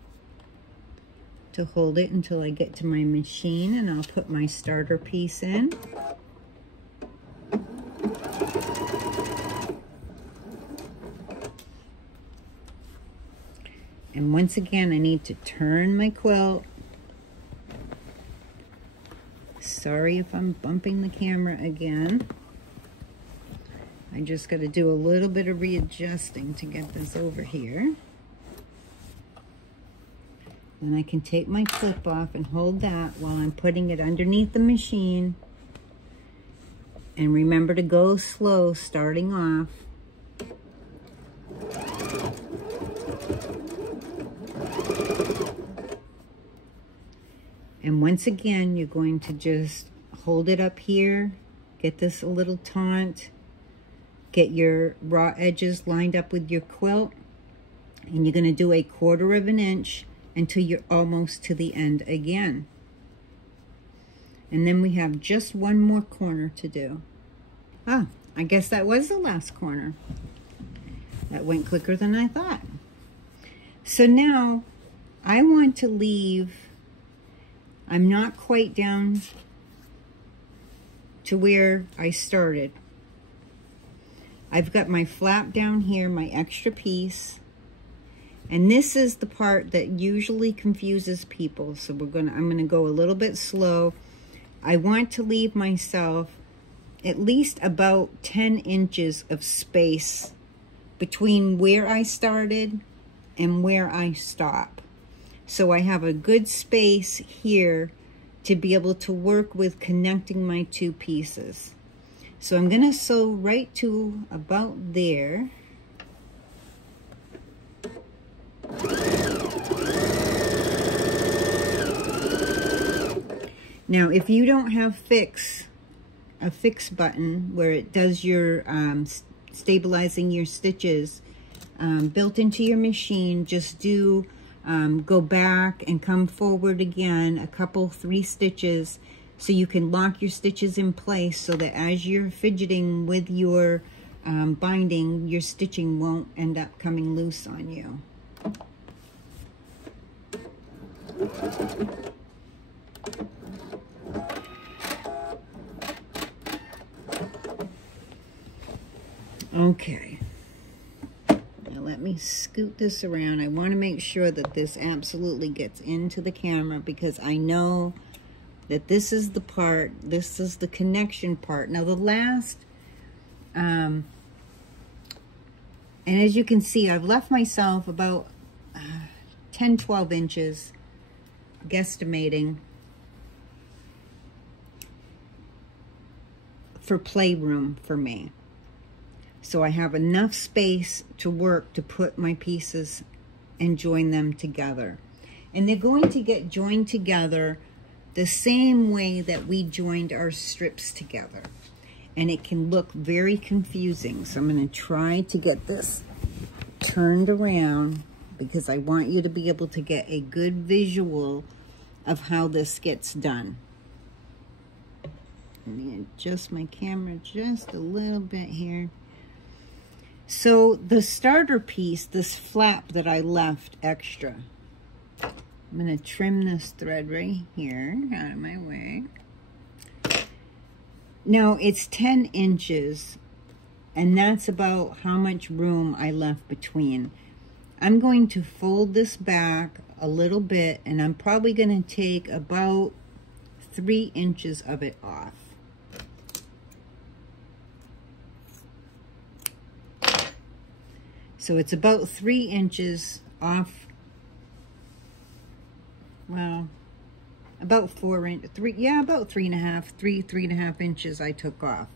to hold it until I get to my machine, and I'll put my starter piece in. And once again, I need to turn my quilt. Sorry if I'm bumping the camera again. I just got to do a little bit of readjusting to get this over here. Then I can take my clip off and hold that while I'm putting it underneath the machine. And remember to go slow starting off. And once again, you're going to just hold it up here, get this a little taut, get your raw edges lined up with your quilt, and you're going to do 1/4 of an inch until you're almost to the end again. And then we have just one more corner to do. Ah, I guess that was the last corner. That went quicker than I thought. So now I want to leave, I'm not quite down to where I started. I've got my flap down here, my extra piece. And this is the part that usually confuses people. So I'm gonna go a little bit slow. I want to leave myself at least about 10 inches of space between where I started and where I stop. So I have a good space here to be able to work with connecting my two pieces. So I'm gonna sew right to about there. Now, if you don't have a fix button where it does your stabilizing your stitches built into your machine, just do go back and come forward again a couple, 3 stitches, so you can lock your stitches in place so that as you're fidgeting with your binding, your stitching won't end up coming loose on you. Okay, now let me scoot this around. I want to make sure that this absolutely gets into the camera, because I know that this is the part, this is the connection part. Now the last, and as you can see, I've left myself about 10-12 inches, guesstimating, for playroom for me. So I have enough space to work to put my pieces and join them together. And they're going to get joined together the same way that we joined our strips together. And it can look very confusing. So I'm going to try to get this turned around, because I want you to be able to get a good visual of how this gets done. Let me adjust my camera just a little bit here. So the starter piece, this flap that I left extra, I'm going to trim this thread right here out of my way. Now it's 10 inches, and that's about how much room I left between. I'm going to fold this back a little bit, and I'm probably going to take about 3 inches of it off. So it's about 3 inches off, well, about 4 inches, about 3.5 inches I took off.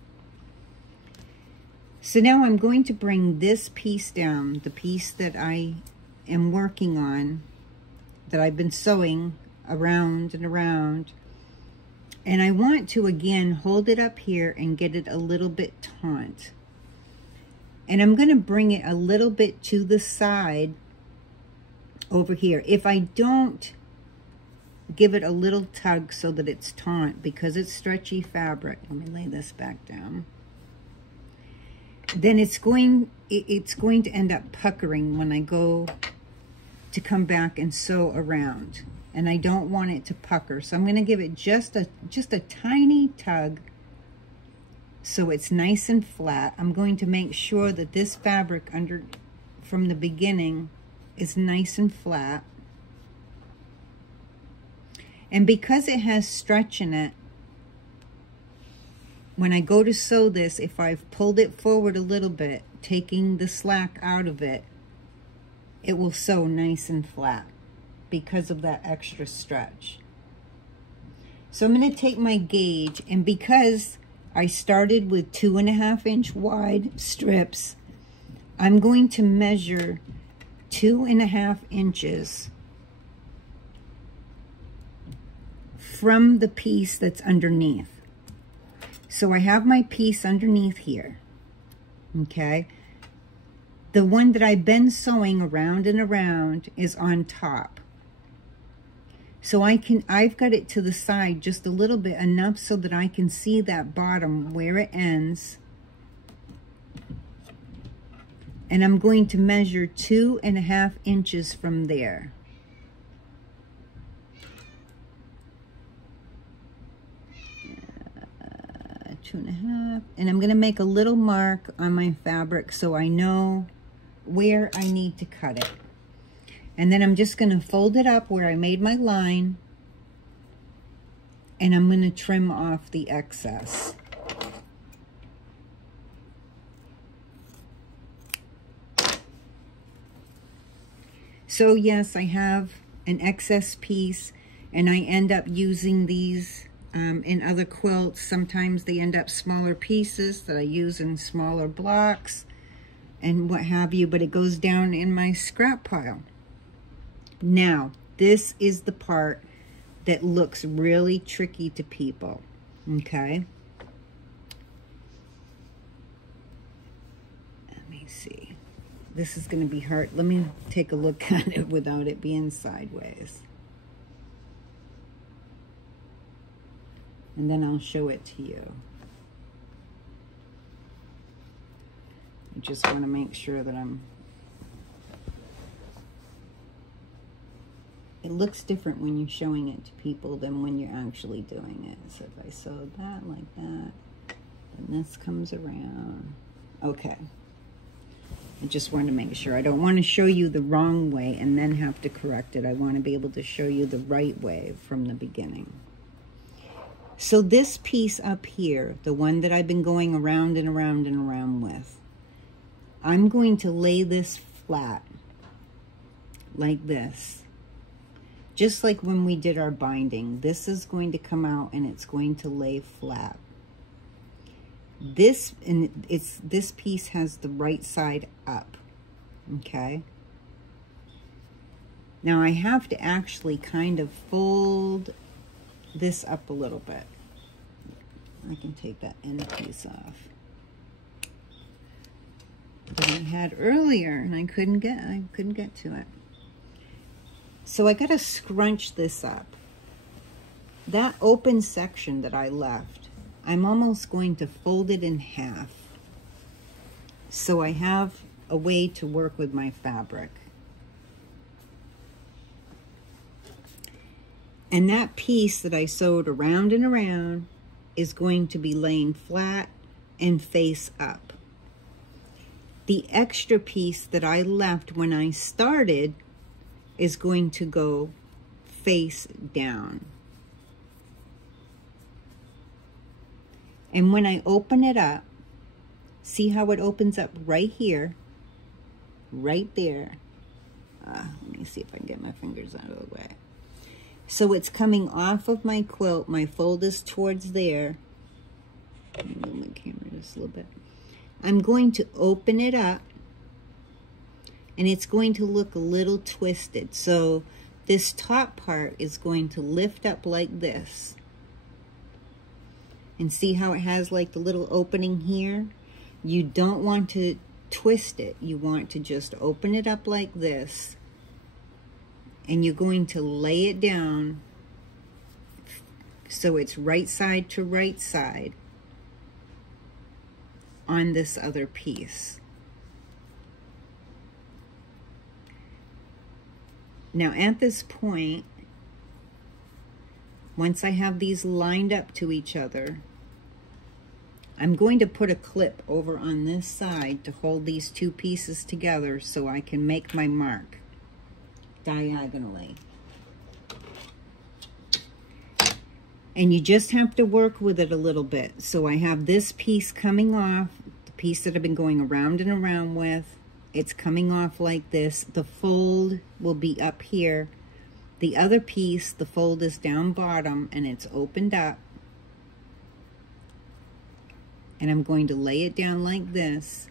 So now I'm going to bring this piece down, the piece that I am working on, that I've been sewing around and around. And I want to, again, hold it up here and get it a little bit taut. And I'm going to bring it a little bit to the side over here. If I don't give it a little tug so that it's taut, because it's stretchy fabric, let me lay this back down, then it's going to end up puckering when I go to come back and sew around. And I don't want it to pucker. So I'm going to give it just a tiny tug so it's nice and flat. I'm going to make sure that this fabric from the beginning is nice and flat. And because it has stretch in it, when I go to sew this, if I've pulled it forward a little bit, taking the slack out of it, it will sew nice and flat because of that extra stretch. So I'm going to take my gauge, and because I started with 2.5 inch wide strips, I'm going to measure 2.5 inches from the piece that's underneath. So I have my piece underneath here, okay? The one that I've been sewing around and around is on top. So I've got it to the side just a little bit, enough so that I can see that bottom where it ends. And I'm going to measure 2.5 inches from there. 2.5, and I'm going to make a little mark on my fabric so I know where I need to cut it. And then I'm just going to fold it up where I made my line, and I'm going to trim off the excess. So yes, I have an excess piece, and I end up using these in other quilts. Sometimes they end up smaller pieces that I use in smaller blocks and what have you, but it goes down in my scrap pile. Now, this is the part that looks really tricky to people, okay? Let me see. This is going to be hard. Let me take a look at it without it being sideways. And then I'll show it to you. I just want to make sure that it looks different when you're showing it to people than when you're actually doing it. So if I sew that like that, then this comes around. Okay. I just want to make sure. I don't want to show you the wrong way and then have to correct it. I want to be able to show you the right way from the beginning. So this piece up here, the one that I've been going around and around and around with, I'm going to lay this flat like this. Just like when we did our binding, this is going to come out and it's going to lay flat. This piece has the right side up, okay? Now I have to actually kind of fold this up a little bit. I can take that end piece off that I had earlier, and I couldn't get to it. So I got to scrunch this up. That open section that I left, I'm almost going to fold it in half, so I have a way to work with my fabric. And that piece that I sewed around and around is going to be laying flat and face up. the extra piece that I left when I started is going to go face down. And when I open it up, see how it opens up right here, right there. Let me see if I can get my fingers out of the way. So it's coming off of my quilt. My fold is towards there. Let me move my camera just a little bit. I'm going to open it up, and it's going to look a little twisted. So this top part is going to lift up like this. And see how it has like the little opening here? You don't want to twist it. You want to just open it up like this. And you're going to lay it down so it's right side to right side on this other piece. Now at this point, once I have these lined up to each other, I'm going to put a clip over on this side to hold these two pieces together so I can make my mark diagonally. And you just have to work with it a little bit. So I have this piece coming off, the piece that I've been going around and around with. It's coming off like this. The fold will be up here. The other piece, the fold is down bottom and it's opened up. And I'm going to lay it down like this.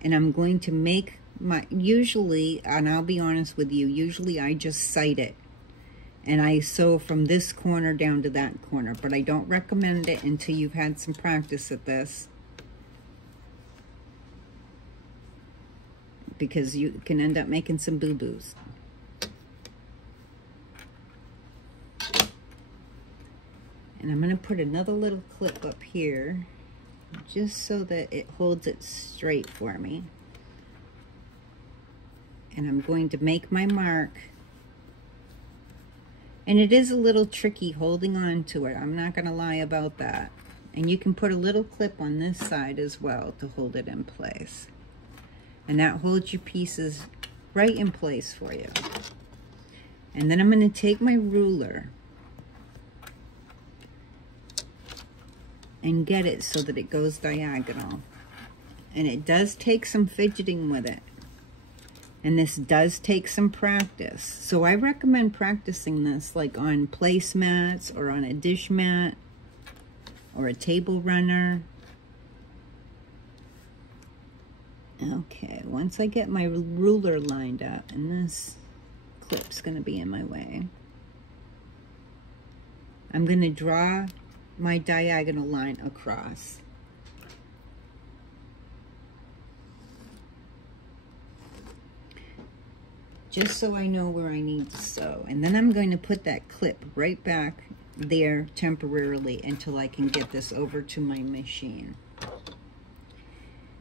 And I'm going to make my, usually, and I'll be honest with you, usually I just sight it. And I sew from this corner down to that corner. But I don't recommend it until you've had some practice at this, because you can end up making some boo-boos. And I'm going to put another little clip up here, just so that it holds it straight for me. And I'm going to make my mark. And it is a little tricky holding on to it. I'm not going to lie about that. And you can put a little clip on this side as well to hold it in place. And that holds your pieces right in place for you. And then I'm going to take my ruler and get it so that it goes diagonal. And it does take some fidgeting with it. And this does take some practice. So I recommend practicing this like on placemats or on a dish mat or a table runner. Okay, once I get my ruler lined up, and this clip's going to be in my way, I'm going to draw my diagonal line across. Just so I know where I need to sew. And then I'm going to put that clip right back there temporarily until I can get this over to my machine.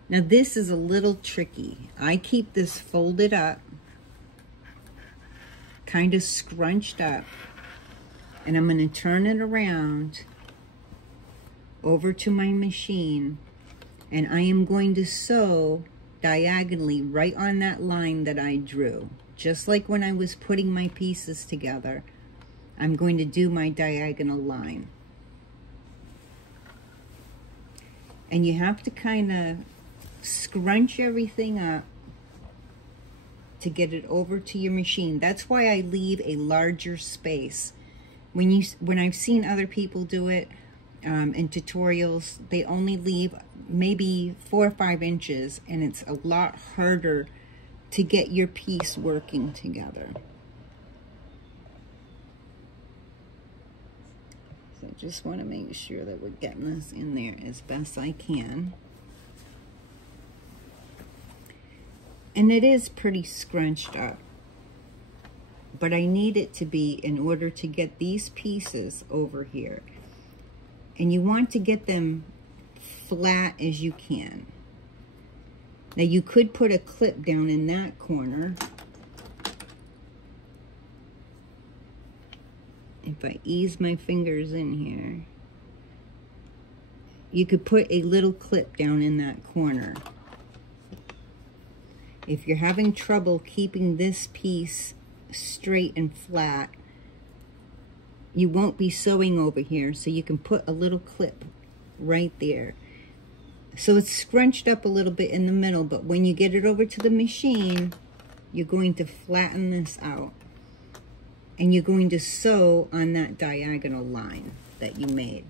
Now this is a little tricky. I keep this folded up, kind of scrunched up, and I'm going to turn it around over to my machine, and I am going to sew diagonally right on that line that I drew. Just like when I was putting my pieces together, I'm going to do my diagonal line. And you have to kind of scrunch everything up to get it over to your machine. That's why I leave a larger space. When I've seen other people do it in tutorials, they only leave maybe 4 or 5 inches, and it's a lot harder to get your piece working together. So I just want to make sure that we're getting this in there as best I can. And it is pretty scrunched up, but I need it to be in order to get these pieces over here. And you want to get them flat as you can. Now you could put a clip down in that corner. If I ease my fingers in here, you could put a little clip down in that corner. if you're having trouble keeping this piece straight and flat, you won't be sewing over here, so you can put a little clip right there. So it's scrunched up a little bit in the middle, but when you get it over to the machine, you're going to flatten this out. And you're going to sew on that diagonal line that you made.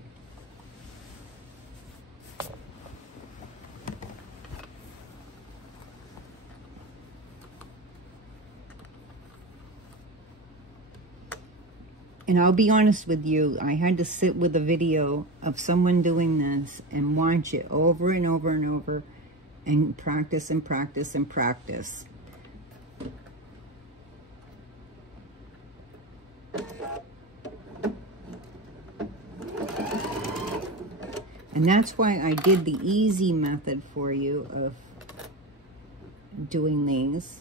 And I'll be honest with you, I had to sit with a video of someone doing this and watch it over and over and over and practice and practice and practice. And that's why I did the easy method for you of doing these.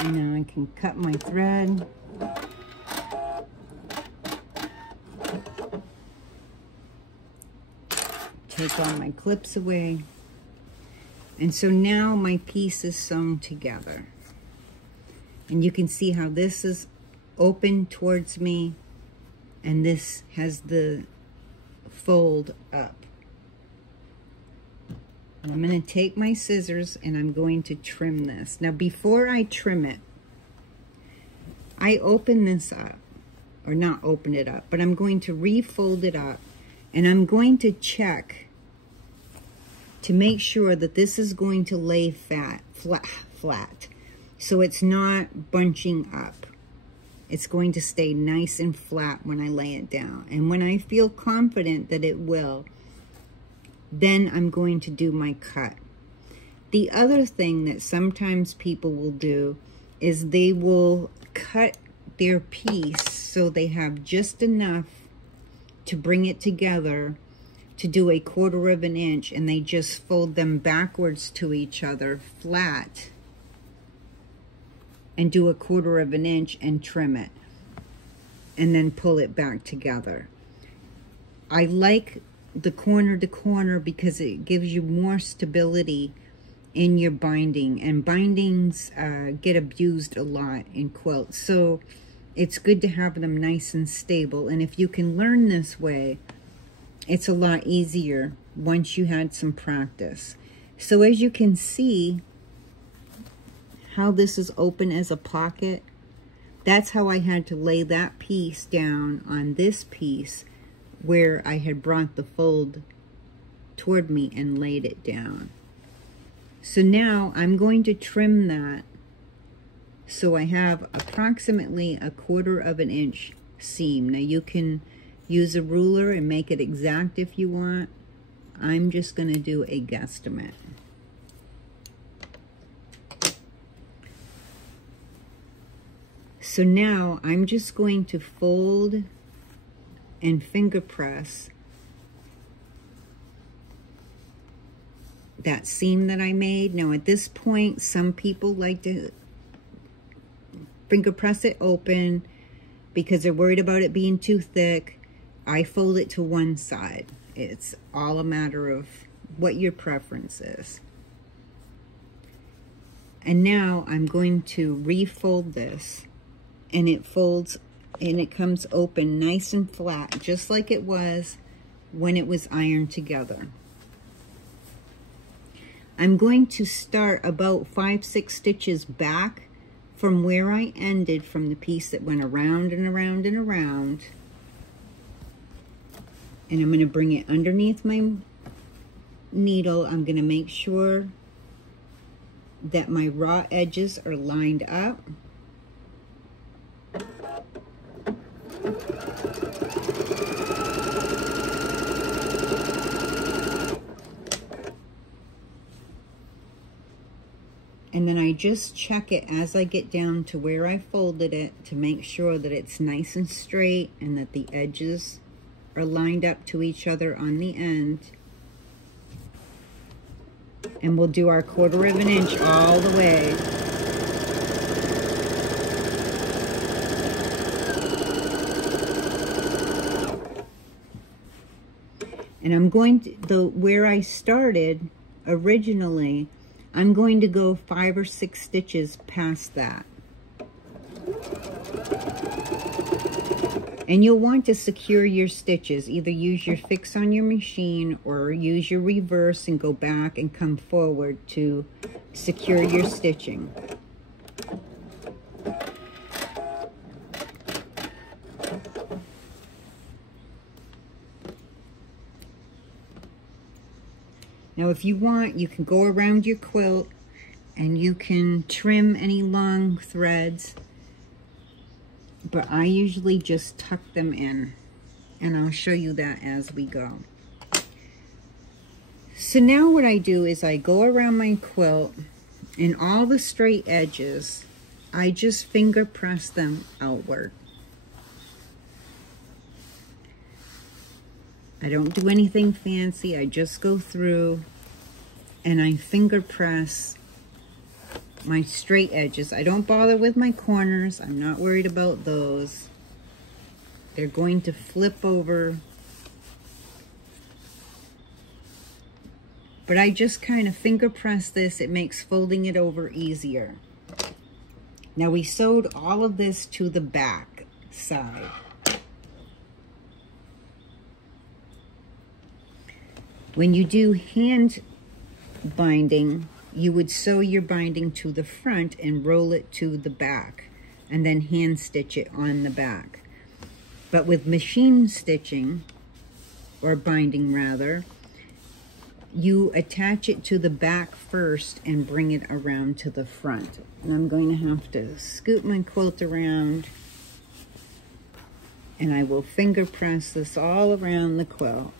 And now I can cut my thread. Take all my clips away. And so now my piece is sewn together. And you can see how this is open towards me and this has the fold up. And I'm going to take my scissors and I'm going to trim this. Now before I trim it, I open this up, or not open it up, but I'm going to refold it up and I'm going to check to make sure that this is going to lay flat. So it's not bunching up. It's going to stay nice and flat when I lay it down. And when I feel confident that it will, then I'm going to do my cut. The other thing that sometimes people will do is they will cut their piece so they have just enough to bring it together to do 1/4 of an inch, and they just fold them backwards to each other flat and do 1/4 of an inch and trim it and then pull it back together. I like the corner to corner because it gives you more stability in your binding, and bindings get abused a lot in quilts, so it's good to have them nice and stable. And if you can learn this way, it's a lot easier once you had some practice. So as you can see how this is open as a pocket, that's how I had to lay that piece down on this piece where I had brought the fold toward me and laid it down. So now I'm going to trim that so I have approximately 1/4 of an inch seam. Now you can use a ruler and make it exact if you want. I'm just going to do a guesstimate. So now I'm just going to fold and finger press that seam that I made. Now at this point, some people like to finger press it open because they're worried about it being too thick. I fold it to one side. It's all a matter of what your preference is. And now I'm going to refold this, and it folds and it comes open nice and flat, just like it was when it was ironed together. I'm going to start about 5-6 stitches back from where I ended from the piece that went around and around and around. And I'm going to bring it underneath my needle. I'm going to make sure that my raw edges are lined up. And then I just check it as I get down to where I folded it to make sure that it's nice and straight and that the edges are lined up to each other on the end. And we'll do our 1/4 of an inch all the way. And I'm going to, where I started originally, I'm going to go 5 or 6 stitches past that. And you'll want to secure your stitches. Either use your fix on your machine or use your reverse and go back and come forward to secure your stitching. Now if you want, you can go around your quilt and you can trim any long threads, but I usually just tuck them in, and I'll show you that as we go. So now what I do is I go around my quilt, and all the straight edges, I just finger press them outward. I don't do anything fancy. I just go through and I finger press my straight edges. I don't bother with my corners. I'm not worried about those. They're going to flip over. But I just kind of finger press this. It makes folding it over easier. Now we sewed all of this to the back side. When you do hand binding, you would sew your binding to the front and roll it to the back and then hand stitch it on the back. But with machine stitching, or binding rather, you attach it to the back first and bring it around to the front. And I'm going to have to scoot my quilt around, and I will finger press this all around the quilt.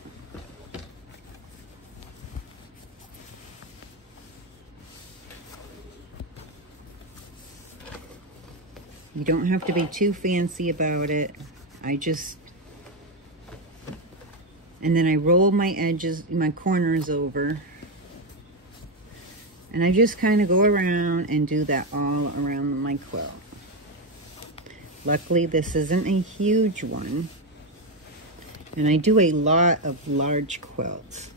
You don't have to be too fancy about it. And then I roll my edges, my corners over. And I just kind of go around and do that all around my quilt. Luckily, this isn't a huge one. And I do a lot of large quilts.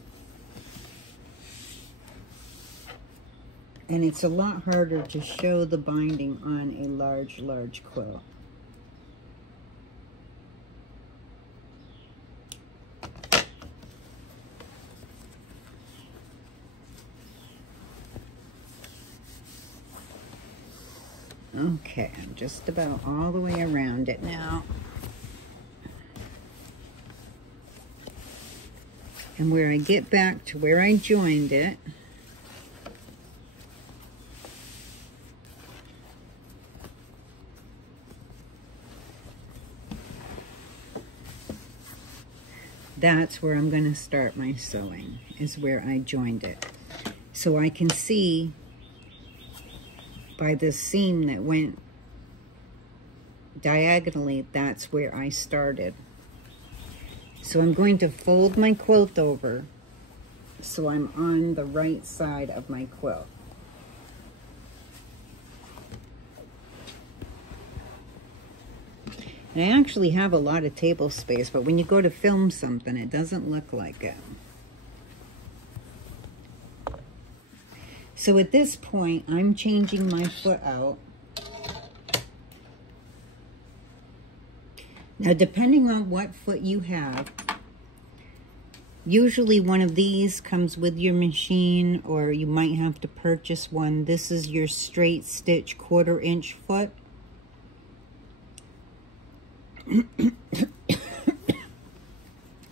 And it's a lot harder to show the binding on a large quilt. Okay, I'm just about all the way around it now. And where I get back to where I joined it, that's where I'm going to start my sewing, is where I joined it. So I can see by this seam that went diagonally, that's where I started. So I'm going to fold my quilt over so I'm on the right side of my quilt. And I actually have a lot of table space, but when you go to film something, it doesn't look like it. So at this point, I'm changing my foot out. Now, depending on what foot you have, usually one of these comes with your machine, or you might have to purchase one. This is your straight stitch 1/4 inch foot.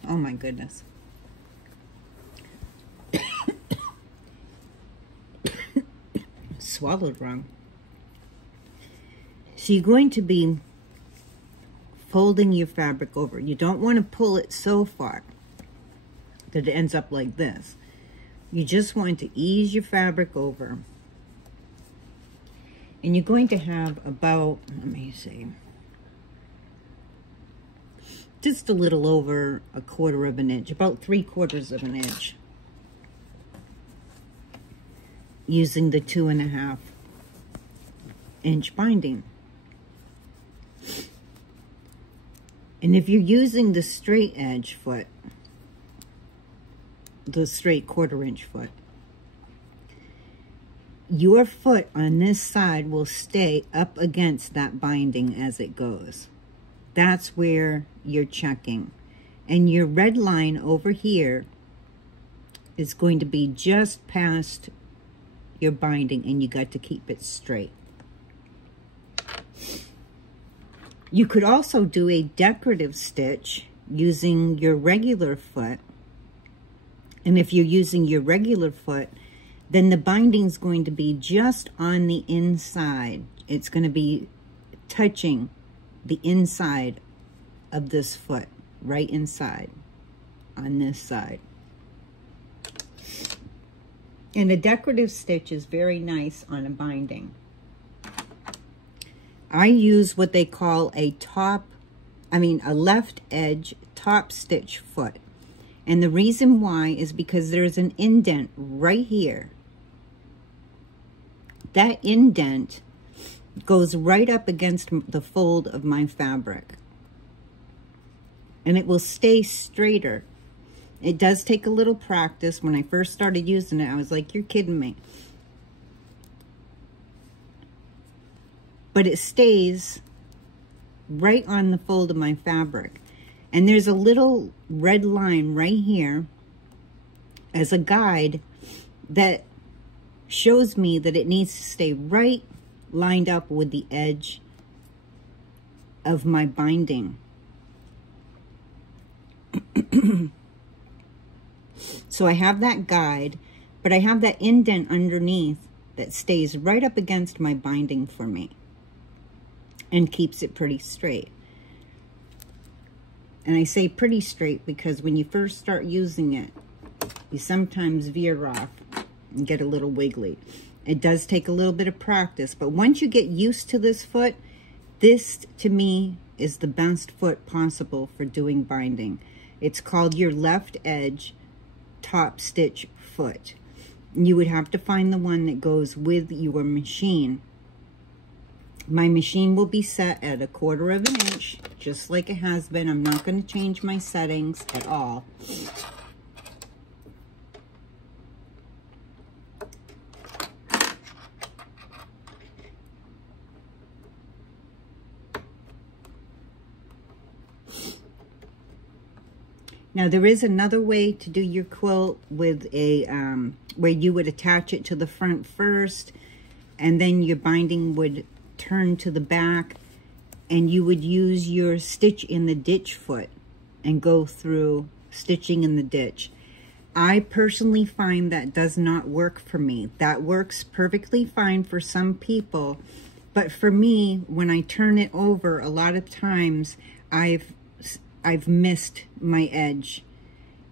Oh my goodness. Swallowed wrong. So you're going to be folding your fabric over. You don't want to pull it so far that it ends up like this. You just want to ease your fabric over. And you're going to have about, let me see, just a little over 1/4 of an inch, about 3/4 of an inch. using the 2.5 inch binding. And if you're using the straight edge foot, the straight 1/4 inch foot, your foot on this side will stay up against that binding as it goes. That's where you're checking. And your red line over here is going to be just past your binding, and you got to keep it straight. You could also do a decorative stitch using your regular foot. And if you're using your regular foot, then the binding's going to be just on the inside. It's going to be touching the inside of this foot, right inside on this side. And a decorative stitch is very nice on a binding. I use what they call a left edge top stitch foot. And the reason why is because there's an indent right here. That indent goes right up against the fold of my fabric. And it will stay straighter. It does take a little practice. When I first started using it, I was like, you're kidding me. But it stays right on the fold of my fabric. And there's a little red line right here as a guide that shows me that it needs to stay right lined up with the edge of my binding. So I have that guide, but I have that indent underneath that stays right up against my binding for me and keeps it pretty straight. And I say pretty straight because when you first start using it, you sometimes veer off and get a little wiggly. It does take a little bit of practice, but once you get used to this foot, this to me is the best foot possible for doing binding. It's called your left edge top stitch foot. You would have to find the one that goes with your machine. My machine will be set at 1/4 inch, just like it has been. I'm not going to change my settings at all. Now there is another way to do your quilt with a, where you would attach it to the front first, and then your binding would turn to the back, and you would use your stitch in the ditch foot and go through stitching in the ditch. I personally find that does not work for me. That works perfectly fine for some people, but for me, when I turn it over, a lot of times I've missed my edge,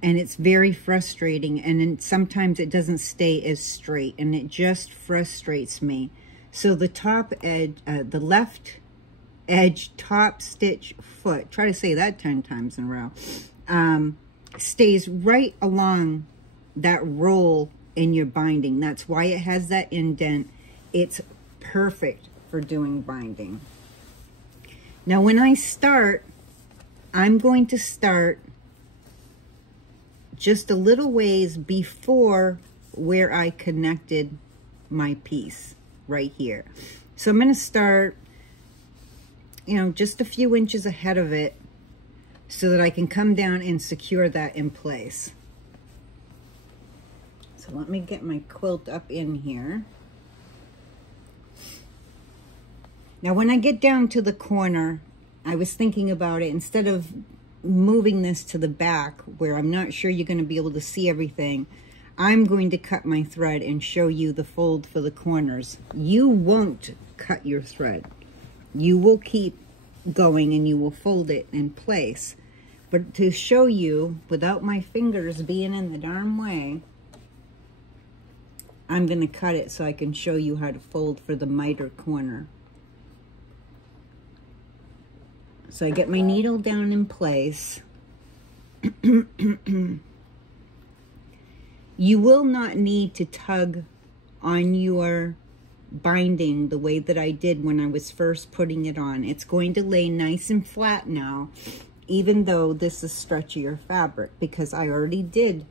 and it's very frustrating, and then sometimes it doesn't stay as straight, and it just frustrates me. So the top edge, the left edge top stitch foot, try to say that 10 times in a row, stays right along that roll in your binding. That's why it has that indent. It's perfect for doing binding. Now when I start, I'm going to start just a little ways before where I connected my piece right here. So I'm going to start, just a few inches ahead of it so that I can come down and secure that in place. So let me get my quilt up in here. Now when I get down to the corner, I was thinking about it, instead of moving this to the back where I'm not sure you're going to be able to see everything, I'm going to cut my thread and show you the fold for the corners. You won't cut your thread. You will keep going and you will fold it in place. But to show you, without my fingers being in the darn way, I'm going to cut it so I can show you how to fold for the miter corner. So I get my needle down in place. You will not need to tug on your binding the way that I did when I was first putting it on. It's going to lay nice and flat now, even though this is stretchier fabric, because I already did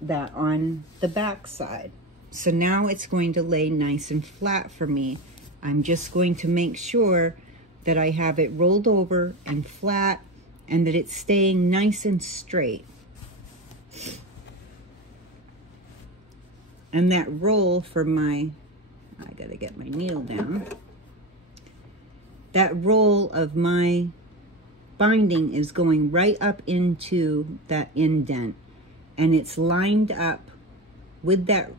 that on the back side. So now it's going to lay nice and flat for me. I'm just going to make sure that I have it rolled over and flat and that it's staying nice and straight. And that roll for my, I gotta get my needle down. That roll of my binding is going right up into that indent, and it's lined up with that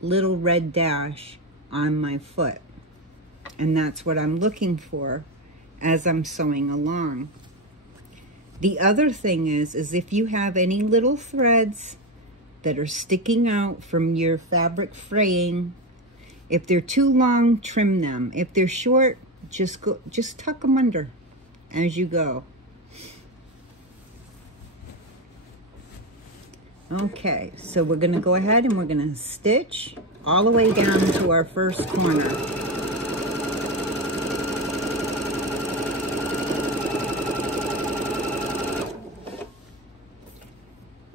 little red dash on my foot. And that's what I'm looking for as I'm sewing along. The other thing is if you have any little threads that are sticking out from your fabric fraying, if they're too long, trim them. If they're short, just tuck them under as you go. Okay, so we're gonna go ahead and we're gonna stitch all the way down to our first corner.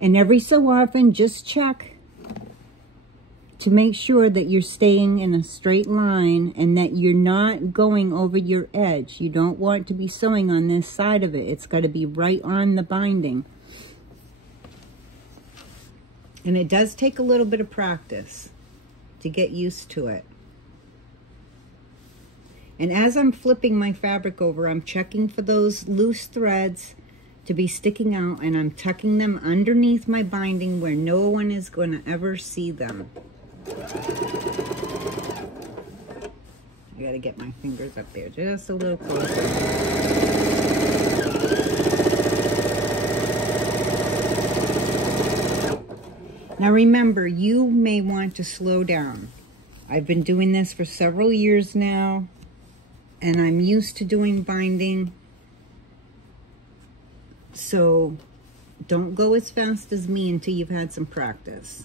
And every so often, just check to make sure that you're staying in a straight line and that you're not going over your edge. You don't want to be sewing on this side of it. It's got to be right on the binding. And it does take a little bit of practice to get used to it. And as I'm flipping my fabric over, I'm checking for those loose threads to be sticking out, and I'm tucking them underneath my binding where no one is going to ever see them. I gotta get my fingers up there just a little closer. Now remember, you may want to slow down. I've been doing this for several years now, and I'm used to doing binding. So don't go as fast as me until you've had some practice.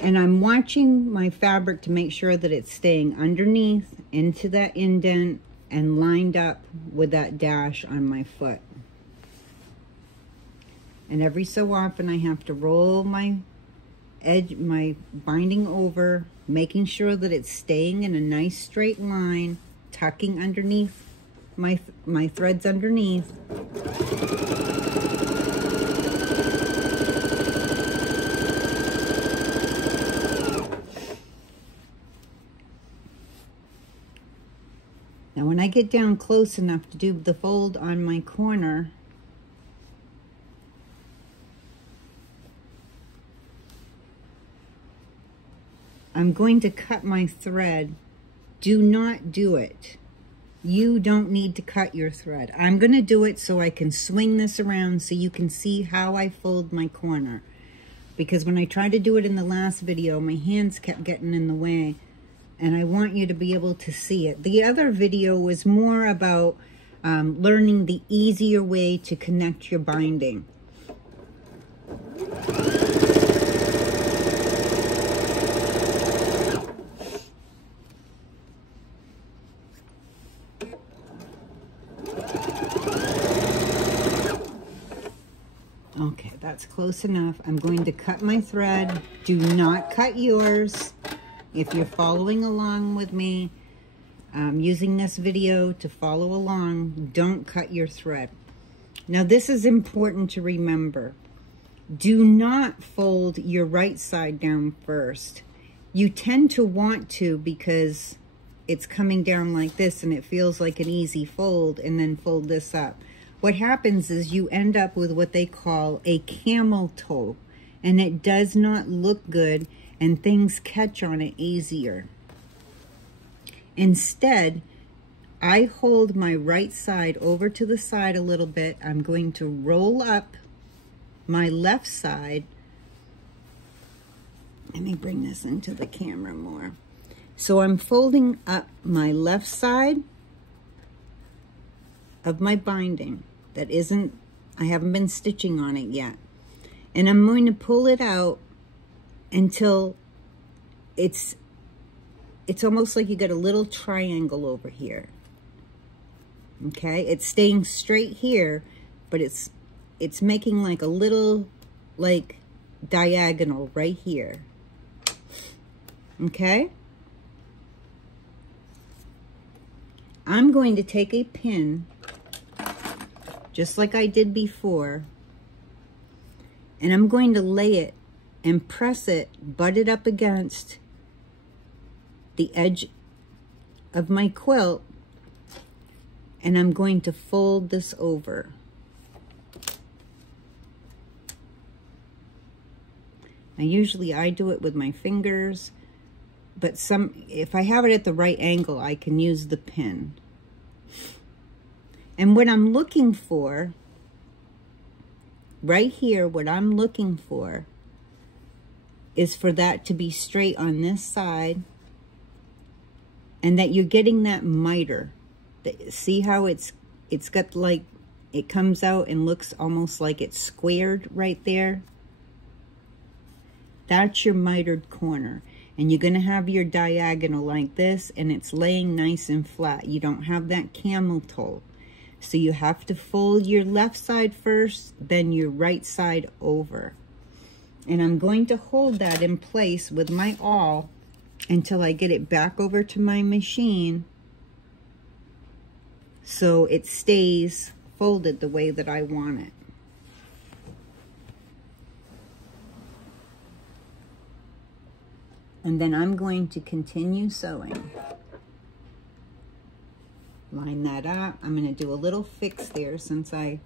And I'm watching my fabric to make sure that it's staying underneath into that indent and lined up with that dash on my foot. And every so often I have to roll my edge, my binding over, making sure that it's staying in a nice straight line, tucking underneath my threads underneath. Now when I get down close enough to do the fold on my corner, I'm going to cut my thread. Do not do it. You don't need to cut your thread. I'm going to do it so I can swing this around so you can see how I fold my corner. Because when I tried to do it in the last video, my hands kept getting in the way. And I want you to be able to see it. The other video was more about learning the easier way to connect your binding. Okay, that's close enough. I'm going to cut my thread. Do not cut yours. If you're following along with me, using this video to follow along, don't cut your thread. Now this is important to remember. Do not fold your right side down first. You tend to want to because it's coming down like this and it feels like an easy fold, and then fold this up. What happens is you end up with what they call a camel toe, and it does not look good and things catch on it easier. Instead, I hold my right side over to the side a little bit. I'm going to roll up my left side. Let me bring this into the camera more. So I'm folding up my left side of my binding that isn't, I haven't been stitching on it yet. And I'm going to pull it out until it's almost like you got a little triangle over here. Okay, it's staying straight here, but it's making like a little like diagonal right here. Okay, I'm going to take a pin just like I did before, and I'm going to lay it and press it, butt it up against the edge of my quilt, and I'm going to fold this over. Now usually I do it with my fingers, but if I have it at the right angle, I can use the pin. And what I'm looking for, right here, what I'm looking for is for that to be straight on this side, and that you're getting that miter. See how it's got like, it comes out and looks almost like it's squared right there? That's your mitered corner. And you're gonna have your diagonal like this, and it's laying nice and flat. You don't have that camel toe. So you have to fold your left side first, then your right side over. And I'm going to hold that in place with my awl until I get it back over to my machine so it stays folded the way that I want it. And then I'm going to continue sewing. Line that up. I'm going to do a little fix there since I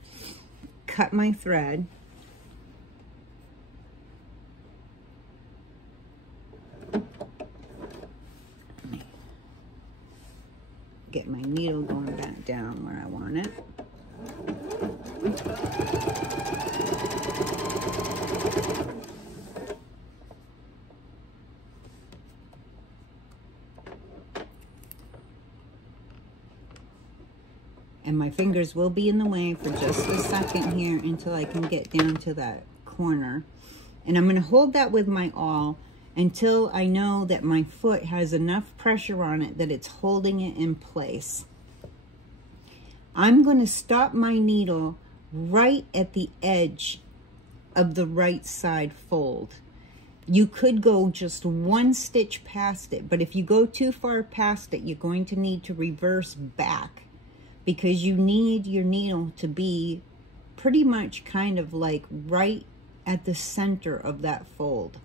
cut my thread. Get my needle going back down where I want it. And my fingers will be in the way for just a second here until I can get down to that corner. And I'm going to hold that with my awl until I know that my foot has enough pressure on it that it's holding it in place. I'm going to stop my needle right at the edge of the right side fold. You could go just one stitch past it, but if you go too far past it, you're going to need to reverse back, because you need your needle to be pretty much kind of like right at the center of that fold.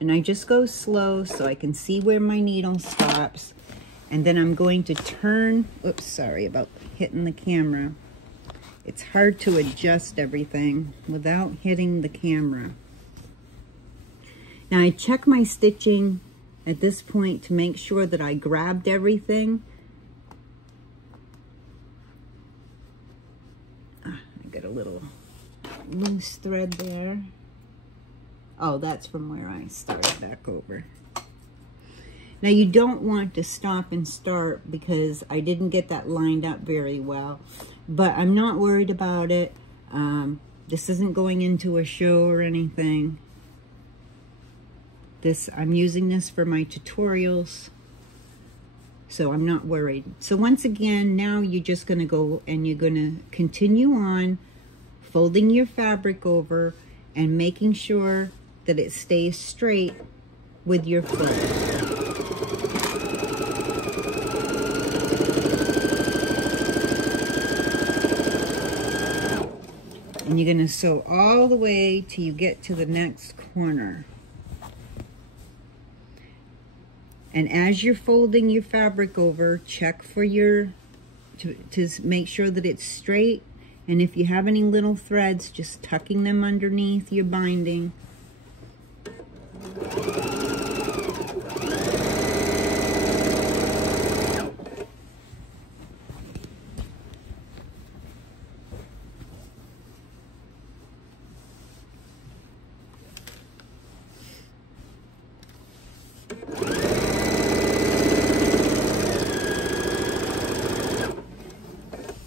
And I just go slow so I can see where my needle stops. And then I'm going to turn, oops, sorry about hitting the camera. It's hard to adjust everything without hitting the camera. Now I check my stitching at this point to make sure that I grabbed everything. I got a little loose thread there. Oh, that's from where I started back over. Now you don't want to stop and start because I didn't get that lined up very well, but I'm not worried about it. This isn't going into a show or anything. I'm using this for my tutorials, so I'm not worried. So once again, now you're just gonna go and you're gonna continue on folding your fabric over and making sure that it stays straight with your foot. And you're going to sew all the way till you get to the next corner. And as you're folding your fabric over, check for to make sure that it's straight. And if you have any little threads, just tucking them underneath your binding.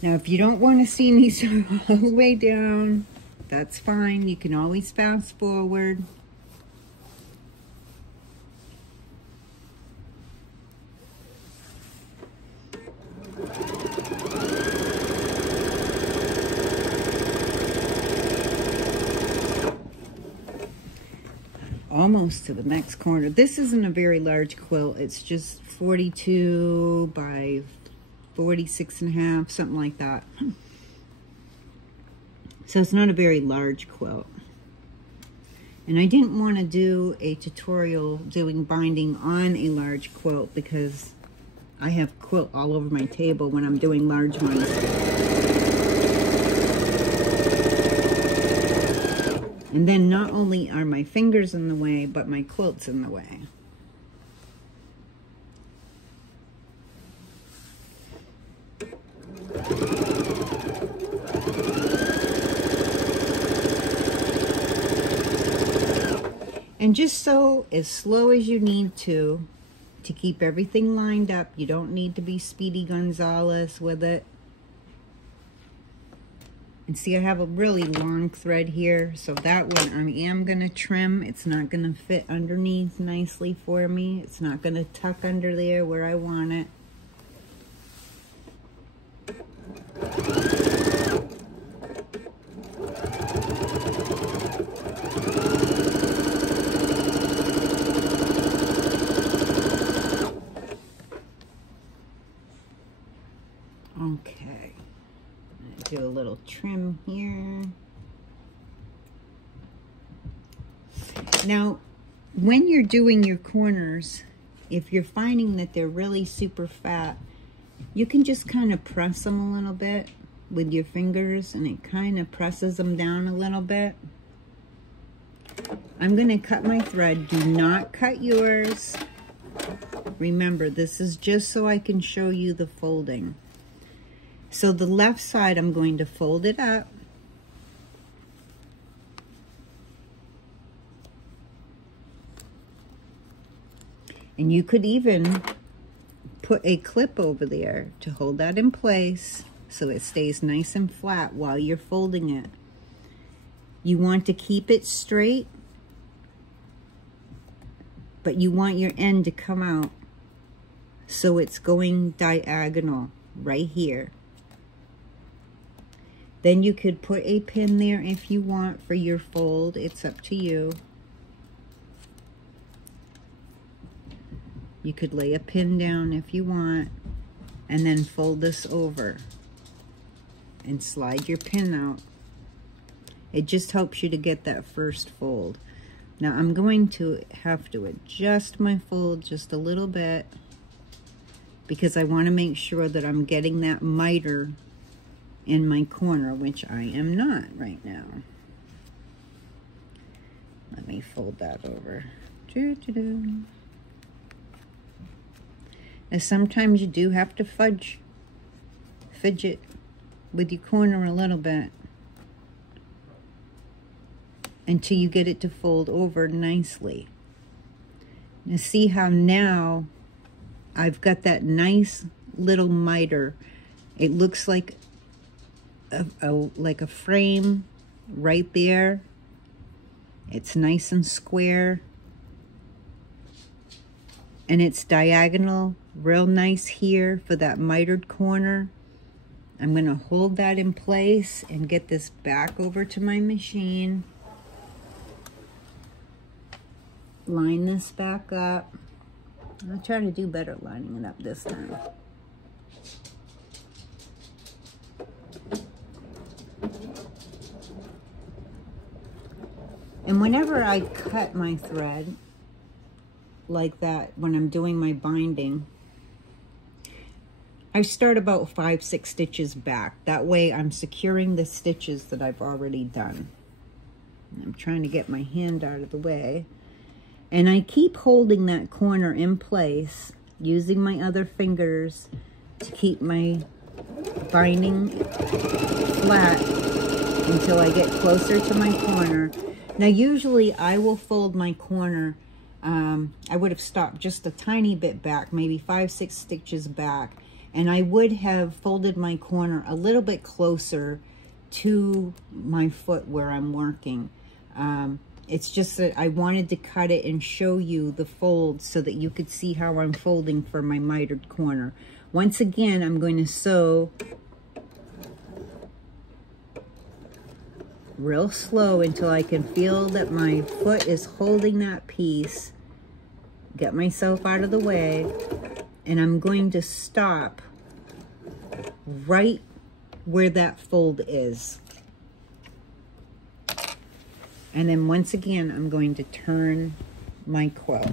Now, if you don't want to see me sew all the way down, that's fine. You can always fast forward. Almost to the next corner. This isn't a very large quilt. It's just 42 by 46.5, something like that. So it's not a very large quilt. And I didn't want to do a tutorial doing binding on a large quilt because I have quilt all over my table when I'm doing large ones. And then not only are my fingers in the way, but my quilt's in the way. And just sew as slow as you need to keep everything lined up. You don't need to be Speedy Gonzales with it. And see, I have a really long thread here, so that one I am going to trim. It's not going to fit underneath nicely for me. It's not going to tuck under there where I want it. Okay. Do a little trim here. Now, when you're doing your corners, if you're finding that they're really super fat, you can just kind of press them a little bit with your fingers, and it kind of presses them down a little bit. I'm going to cut my thread. Do not cut yours. Remember, this is just so I can show you the folding. So the left side, I'm going to fold it up. And you could even put a clip over there to hold that in place so it stays nice and flat while you're folding it. You want to keep it straight, but you want your end to come out so it's going diagonal right here. Then you could put a pin there if you want for your fold. It's up to you. You could lay a pin down if you want, and then fold this over and slide your pin out. It just helps you to get that first fold. Now I'm going to have to adjust my fold just a little bit because I want to make sure that I'm getting that miter in my corner, which I am not right now. Let me fold that over. And sometimes you do have to fidget with your corner a little bit until you get it to fold over nicely. Now see how now I've got that nice little miter. It looks like a frame right there. It's nice and square, and it's diagonal, real nice here for that mitered corner. I'm going to hold that in place and get this back over to my machine. Line this back up. I'll try to do better lining it up this time. And whenever I cut my thread like that, when I'm doing my binding, I start about 5-6 stitches back. That way I'm securing the stitches that I've already done. I'm trying to get my hand out of the way. And I keep holding that corner in place, using my other fingers to keep my binding flat until I get closer to my corner. Now usually I will fold my corner, I would have stopped just a tiny bit back, maybe 5-6 stitches back, And I would have folded my corner a little bit closer to my foot where I'm working. It's just that I wanted to cut it and show you the fold so that you could see how I'm folding for my mitered corner. Once again, I'm going to sew real slow until I can feel that my foot is holding that piece. Get myself out of the way, and I'm going to stop right where that fold is. And then once again, I'm going to turn my quilt.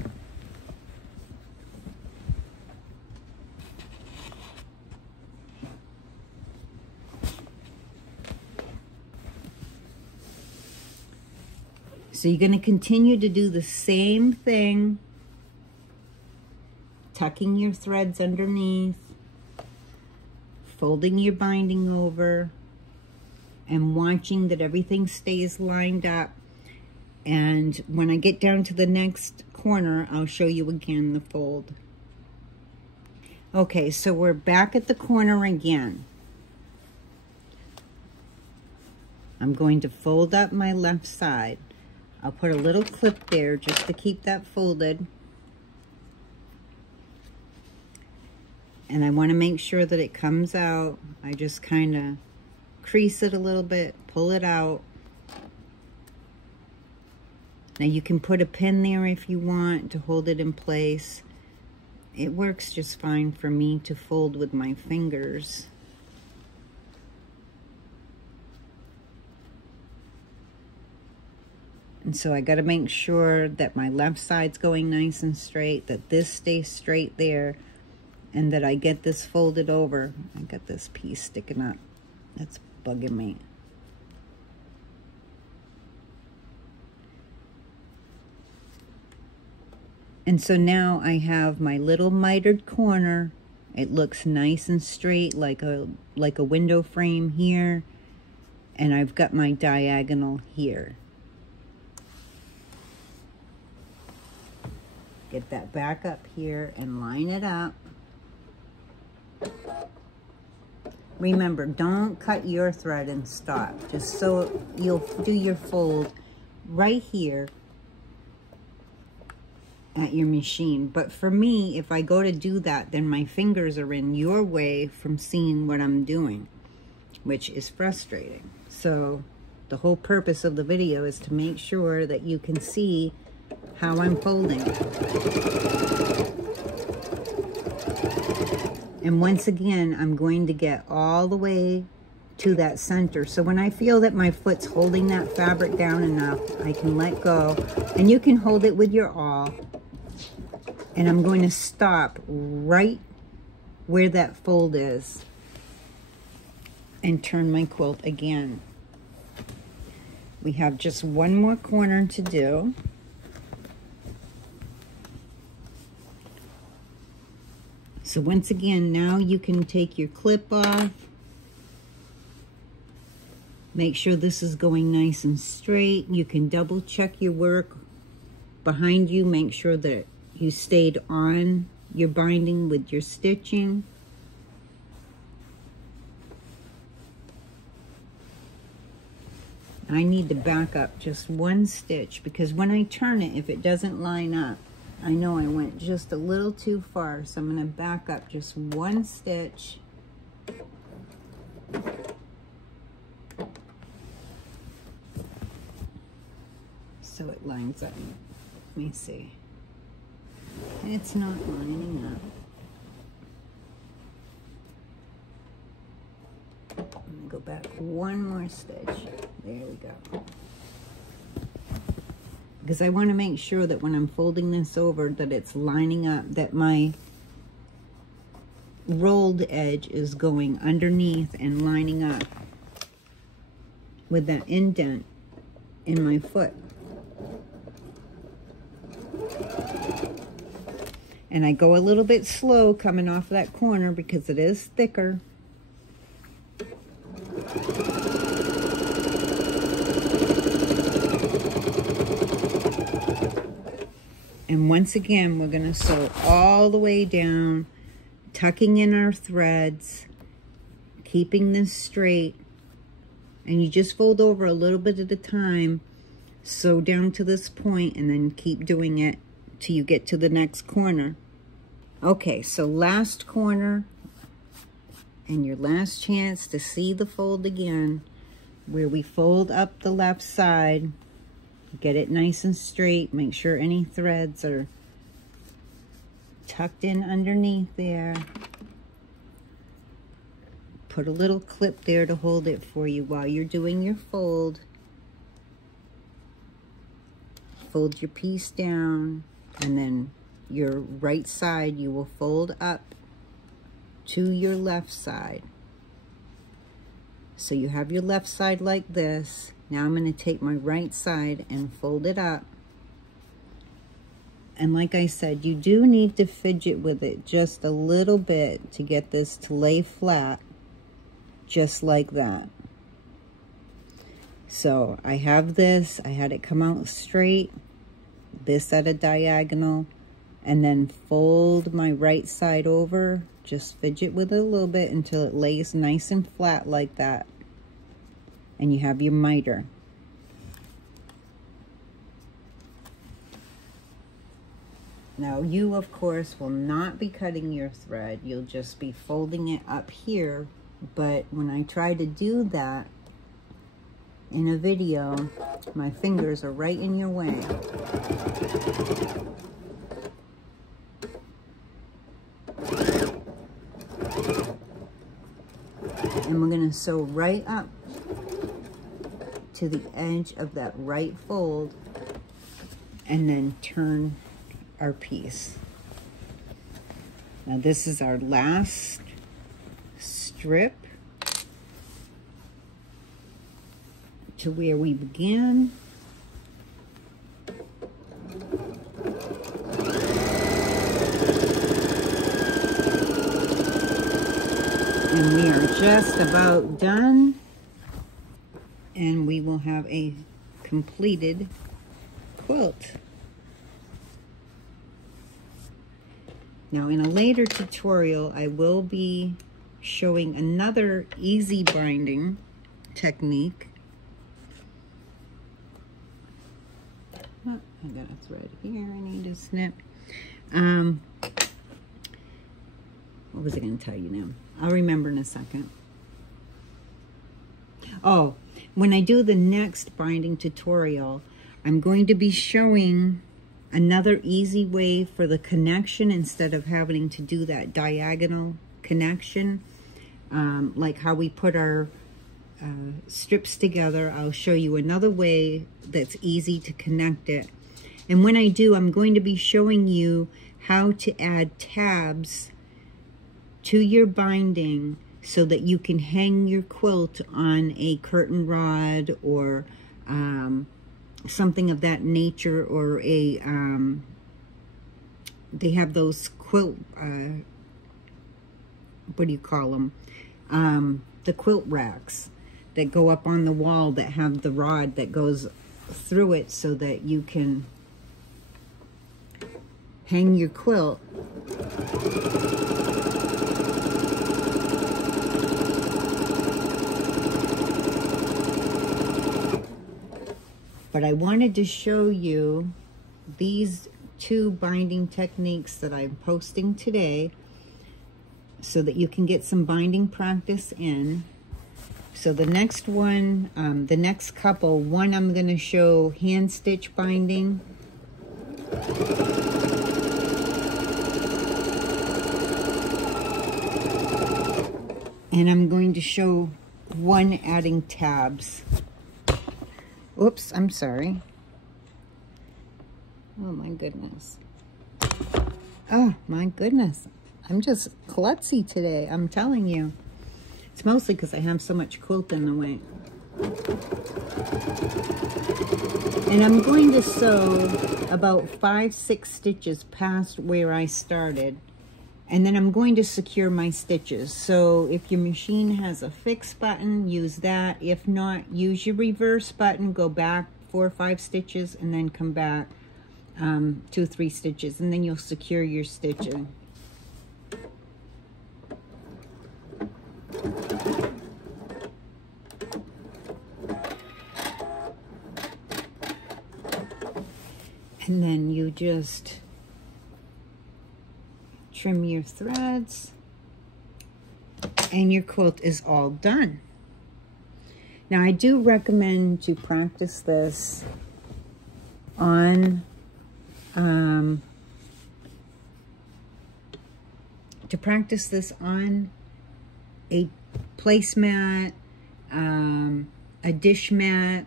So you're going to continue to do the same thing, tucking your threads underneath, folding your binding over, and watching that everything stays lined up. And when I get down to the next corner, I'll show you again the fold. Okay, so we're back at the corner again. I'm going to fold up my left side. I'll put a little clip there just to keep that folded. And I want to make sure that it comes out. I just kind of crease it a little bit, pull it out. Now you can put a pin there if you want to hold it in place. It works just fine for me to fold with my fingers. And so I got to make sure that my left side's going nice and straight, that this stays straight there, and that I get this folded over. I got this piece sticking up. That's bugging me. And so now I have my little mitered corner. It looks nice and straight like a window frame here. And I've got my diagonal here. Get that back up here and line it up. Remember, don't cut your thread and stop. Just so you'll do your fold right here at your machine. But for me, if I go to do that, then my fingers are in your way from seeing what I'm doing, which is frustrating. So the whole purpose of the video is to make sure that you can see how I'm folding. And once again, I'm going to get all the way to that center. So when I feel that my foot's holding that fabric down enough, I can let go. And you can hold it with your awl. And I'm going to stop right where that fold is and turn my quilt again. We have just one more corner to do. So once again, now you can take your clip off. Make sure this is going nice and straight. You can double check your work behind you. Make sure that you stayed on your binding with your stitching. I need to back up just one stitch because when I turn it, if it doesn't line up, I know I went just a little too far, so I'm going to back up just one stitch. So it lines up. Let me see. It's not lining up. I'm going to go back one more stitch. There we go. Because I want to make sure that when I'm folding this over that it's lining up, that my rolled edge is going underneath and lining up with that indent in my foot. And I go a little bit slow coming off that corner because it is thicker. And once again, we're going to sew all the way down tucking in our threads, keeping this straight, and you just fold over a little bit at a time, sew down to this point, and then keep doing it till you get to the next corner. Okay, so last corner, and your last chance to see the fold again, where we fold up the left side, get it nice and straight, make sure any threads are tucked in underneath there. Put a little clip there to hold it for you while you're doing your fold. Fold your piece down, and then your right side you will fold up to your left side. So you have your left side like this. Now I'm going to take my right side and fold it up. And like I said, you do need to fidget with it just a little bit to get this to lay flat, just like that. So I have this, I had it come out straight, this at a diagonal, and then fold my right side over. Just fidget with it a little bit until it lays nice and flat like that. And you have your miter. Now you, of course, will not be cutting your thread. You'll just be folding it up here. But when I try to do that in a video, my fingers are right in your way. And we're going to sew right up to the edge of that right fold and then turn our piece. Now this is our last strip to where we began. And we are just about done, and we will have a completed quilt. Now in a later tutorial, I will be showing another easy binding technique. Oh, I got a thread here I need to snip. What was I going to tell you now? I'll remember in a second. Oh, when I do the next binding tutorial, I'm going to be showing another easy way for the connection instead of having to do that diagonal connection. Like how we put our strips together, I'll show you another way that's easy to connect it. And when I do, I'm going to be showing you how to add tabs to your binding so that you can hang your quilt on a curtain rod or something of that nature, or a they have those quilt what do you call them, the quilt racks that go up on the wall that have the rod that goes through it so that you can hang your quilt. But I wanted to show you these two binding techniques that I'm posting today so that you can get some binding practice in. So the next one, the next couple, one I'm going to show hand stitch binding. And I'm going to show one adding tabs. Oops, I'm sorry. Oh my goodness. Oh my goodness. I'm just klutzy today, I'm telling you. It's mostly because I have so much quilt in the way. And I'm going to sew about 5-6 stitches past where I started. And then I'm going to secure my stitches. So if your machine has a fix button, use that. If not, use your reverse button, go back 4 or 5 stitches, and then come back 2 or 3 stitches, and then you'll secure your stitching. and you just trim your threads, and your quilt is all done. Now, I do recommend to practice this on a placemat, a dish mat,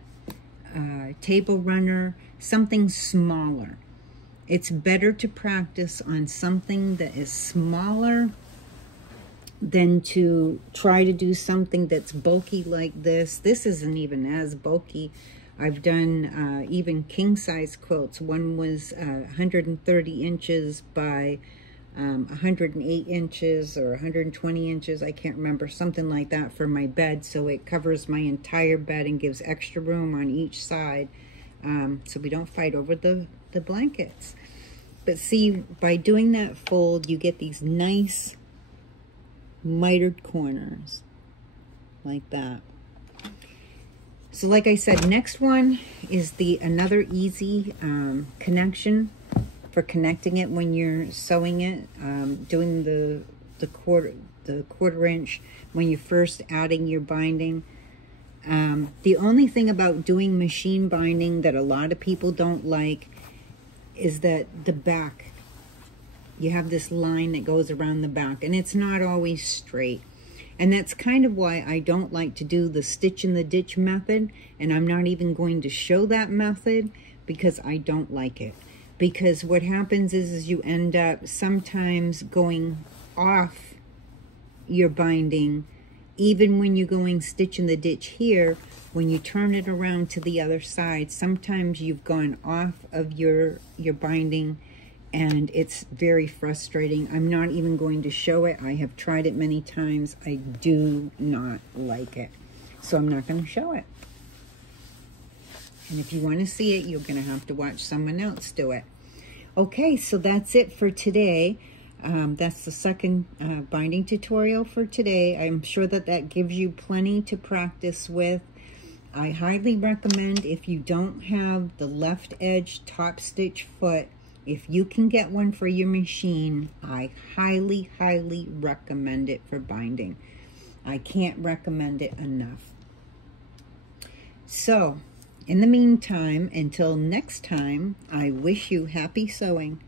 table runner, something smaller. It's better to practice on something that is smaller than to try to do something that's bulky like this. This isn't even as bulky. I've done even king-size quilts. One was 130 inches by 108 inches or 120 inches. I can't remember, something like that, for my bed. So it covers my entire bed and gives extra room on each side, so we don't fight over the blankets. But see, by doing that fold, you get these nice mitered corners like that. So like I said, next one is another easy connection for connecting it when you're sewing it, doing the quarter inch when you're first adding your binding. The only thing about doing machine binding that a lot of people don't like is that the back, you have this line that goes around the back, and it's not always straight. And that's kind of why I don't like to do the stitch in the ditch method, and I'm not even going to show that method because I don't like it. Because what happens is you end up sometimes going off your binding, even when you're going stitch in the ditch here. When you turn it around to the other side, sometimes you've gone off of your binding, and it's very frustrating. I'm not even going to show it. I have tried it many times. I do not like it, so I'm not going to show it. And if you want to see it, you're going to have to watch someone else do it. Okay, so that's it for today. That's the second binding tutorial for today. I'm sure that gives you plenty to practice with. I highly recommend, if you don't have the left edge top stitch foot, if you can get one for your machine, I highly, highly recommend it for binding. I can't recommend it enough. So, in the meantime, until next time, I wish you happy sewing.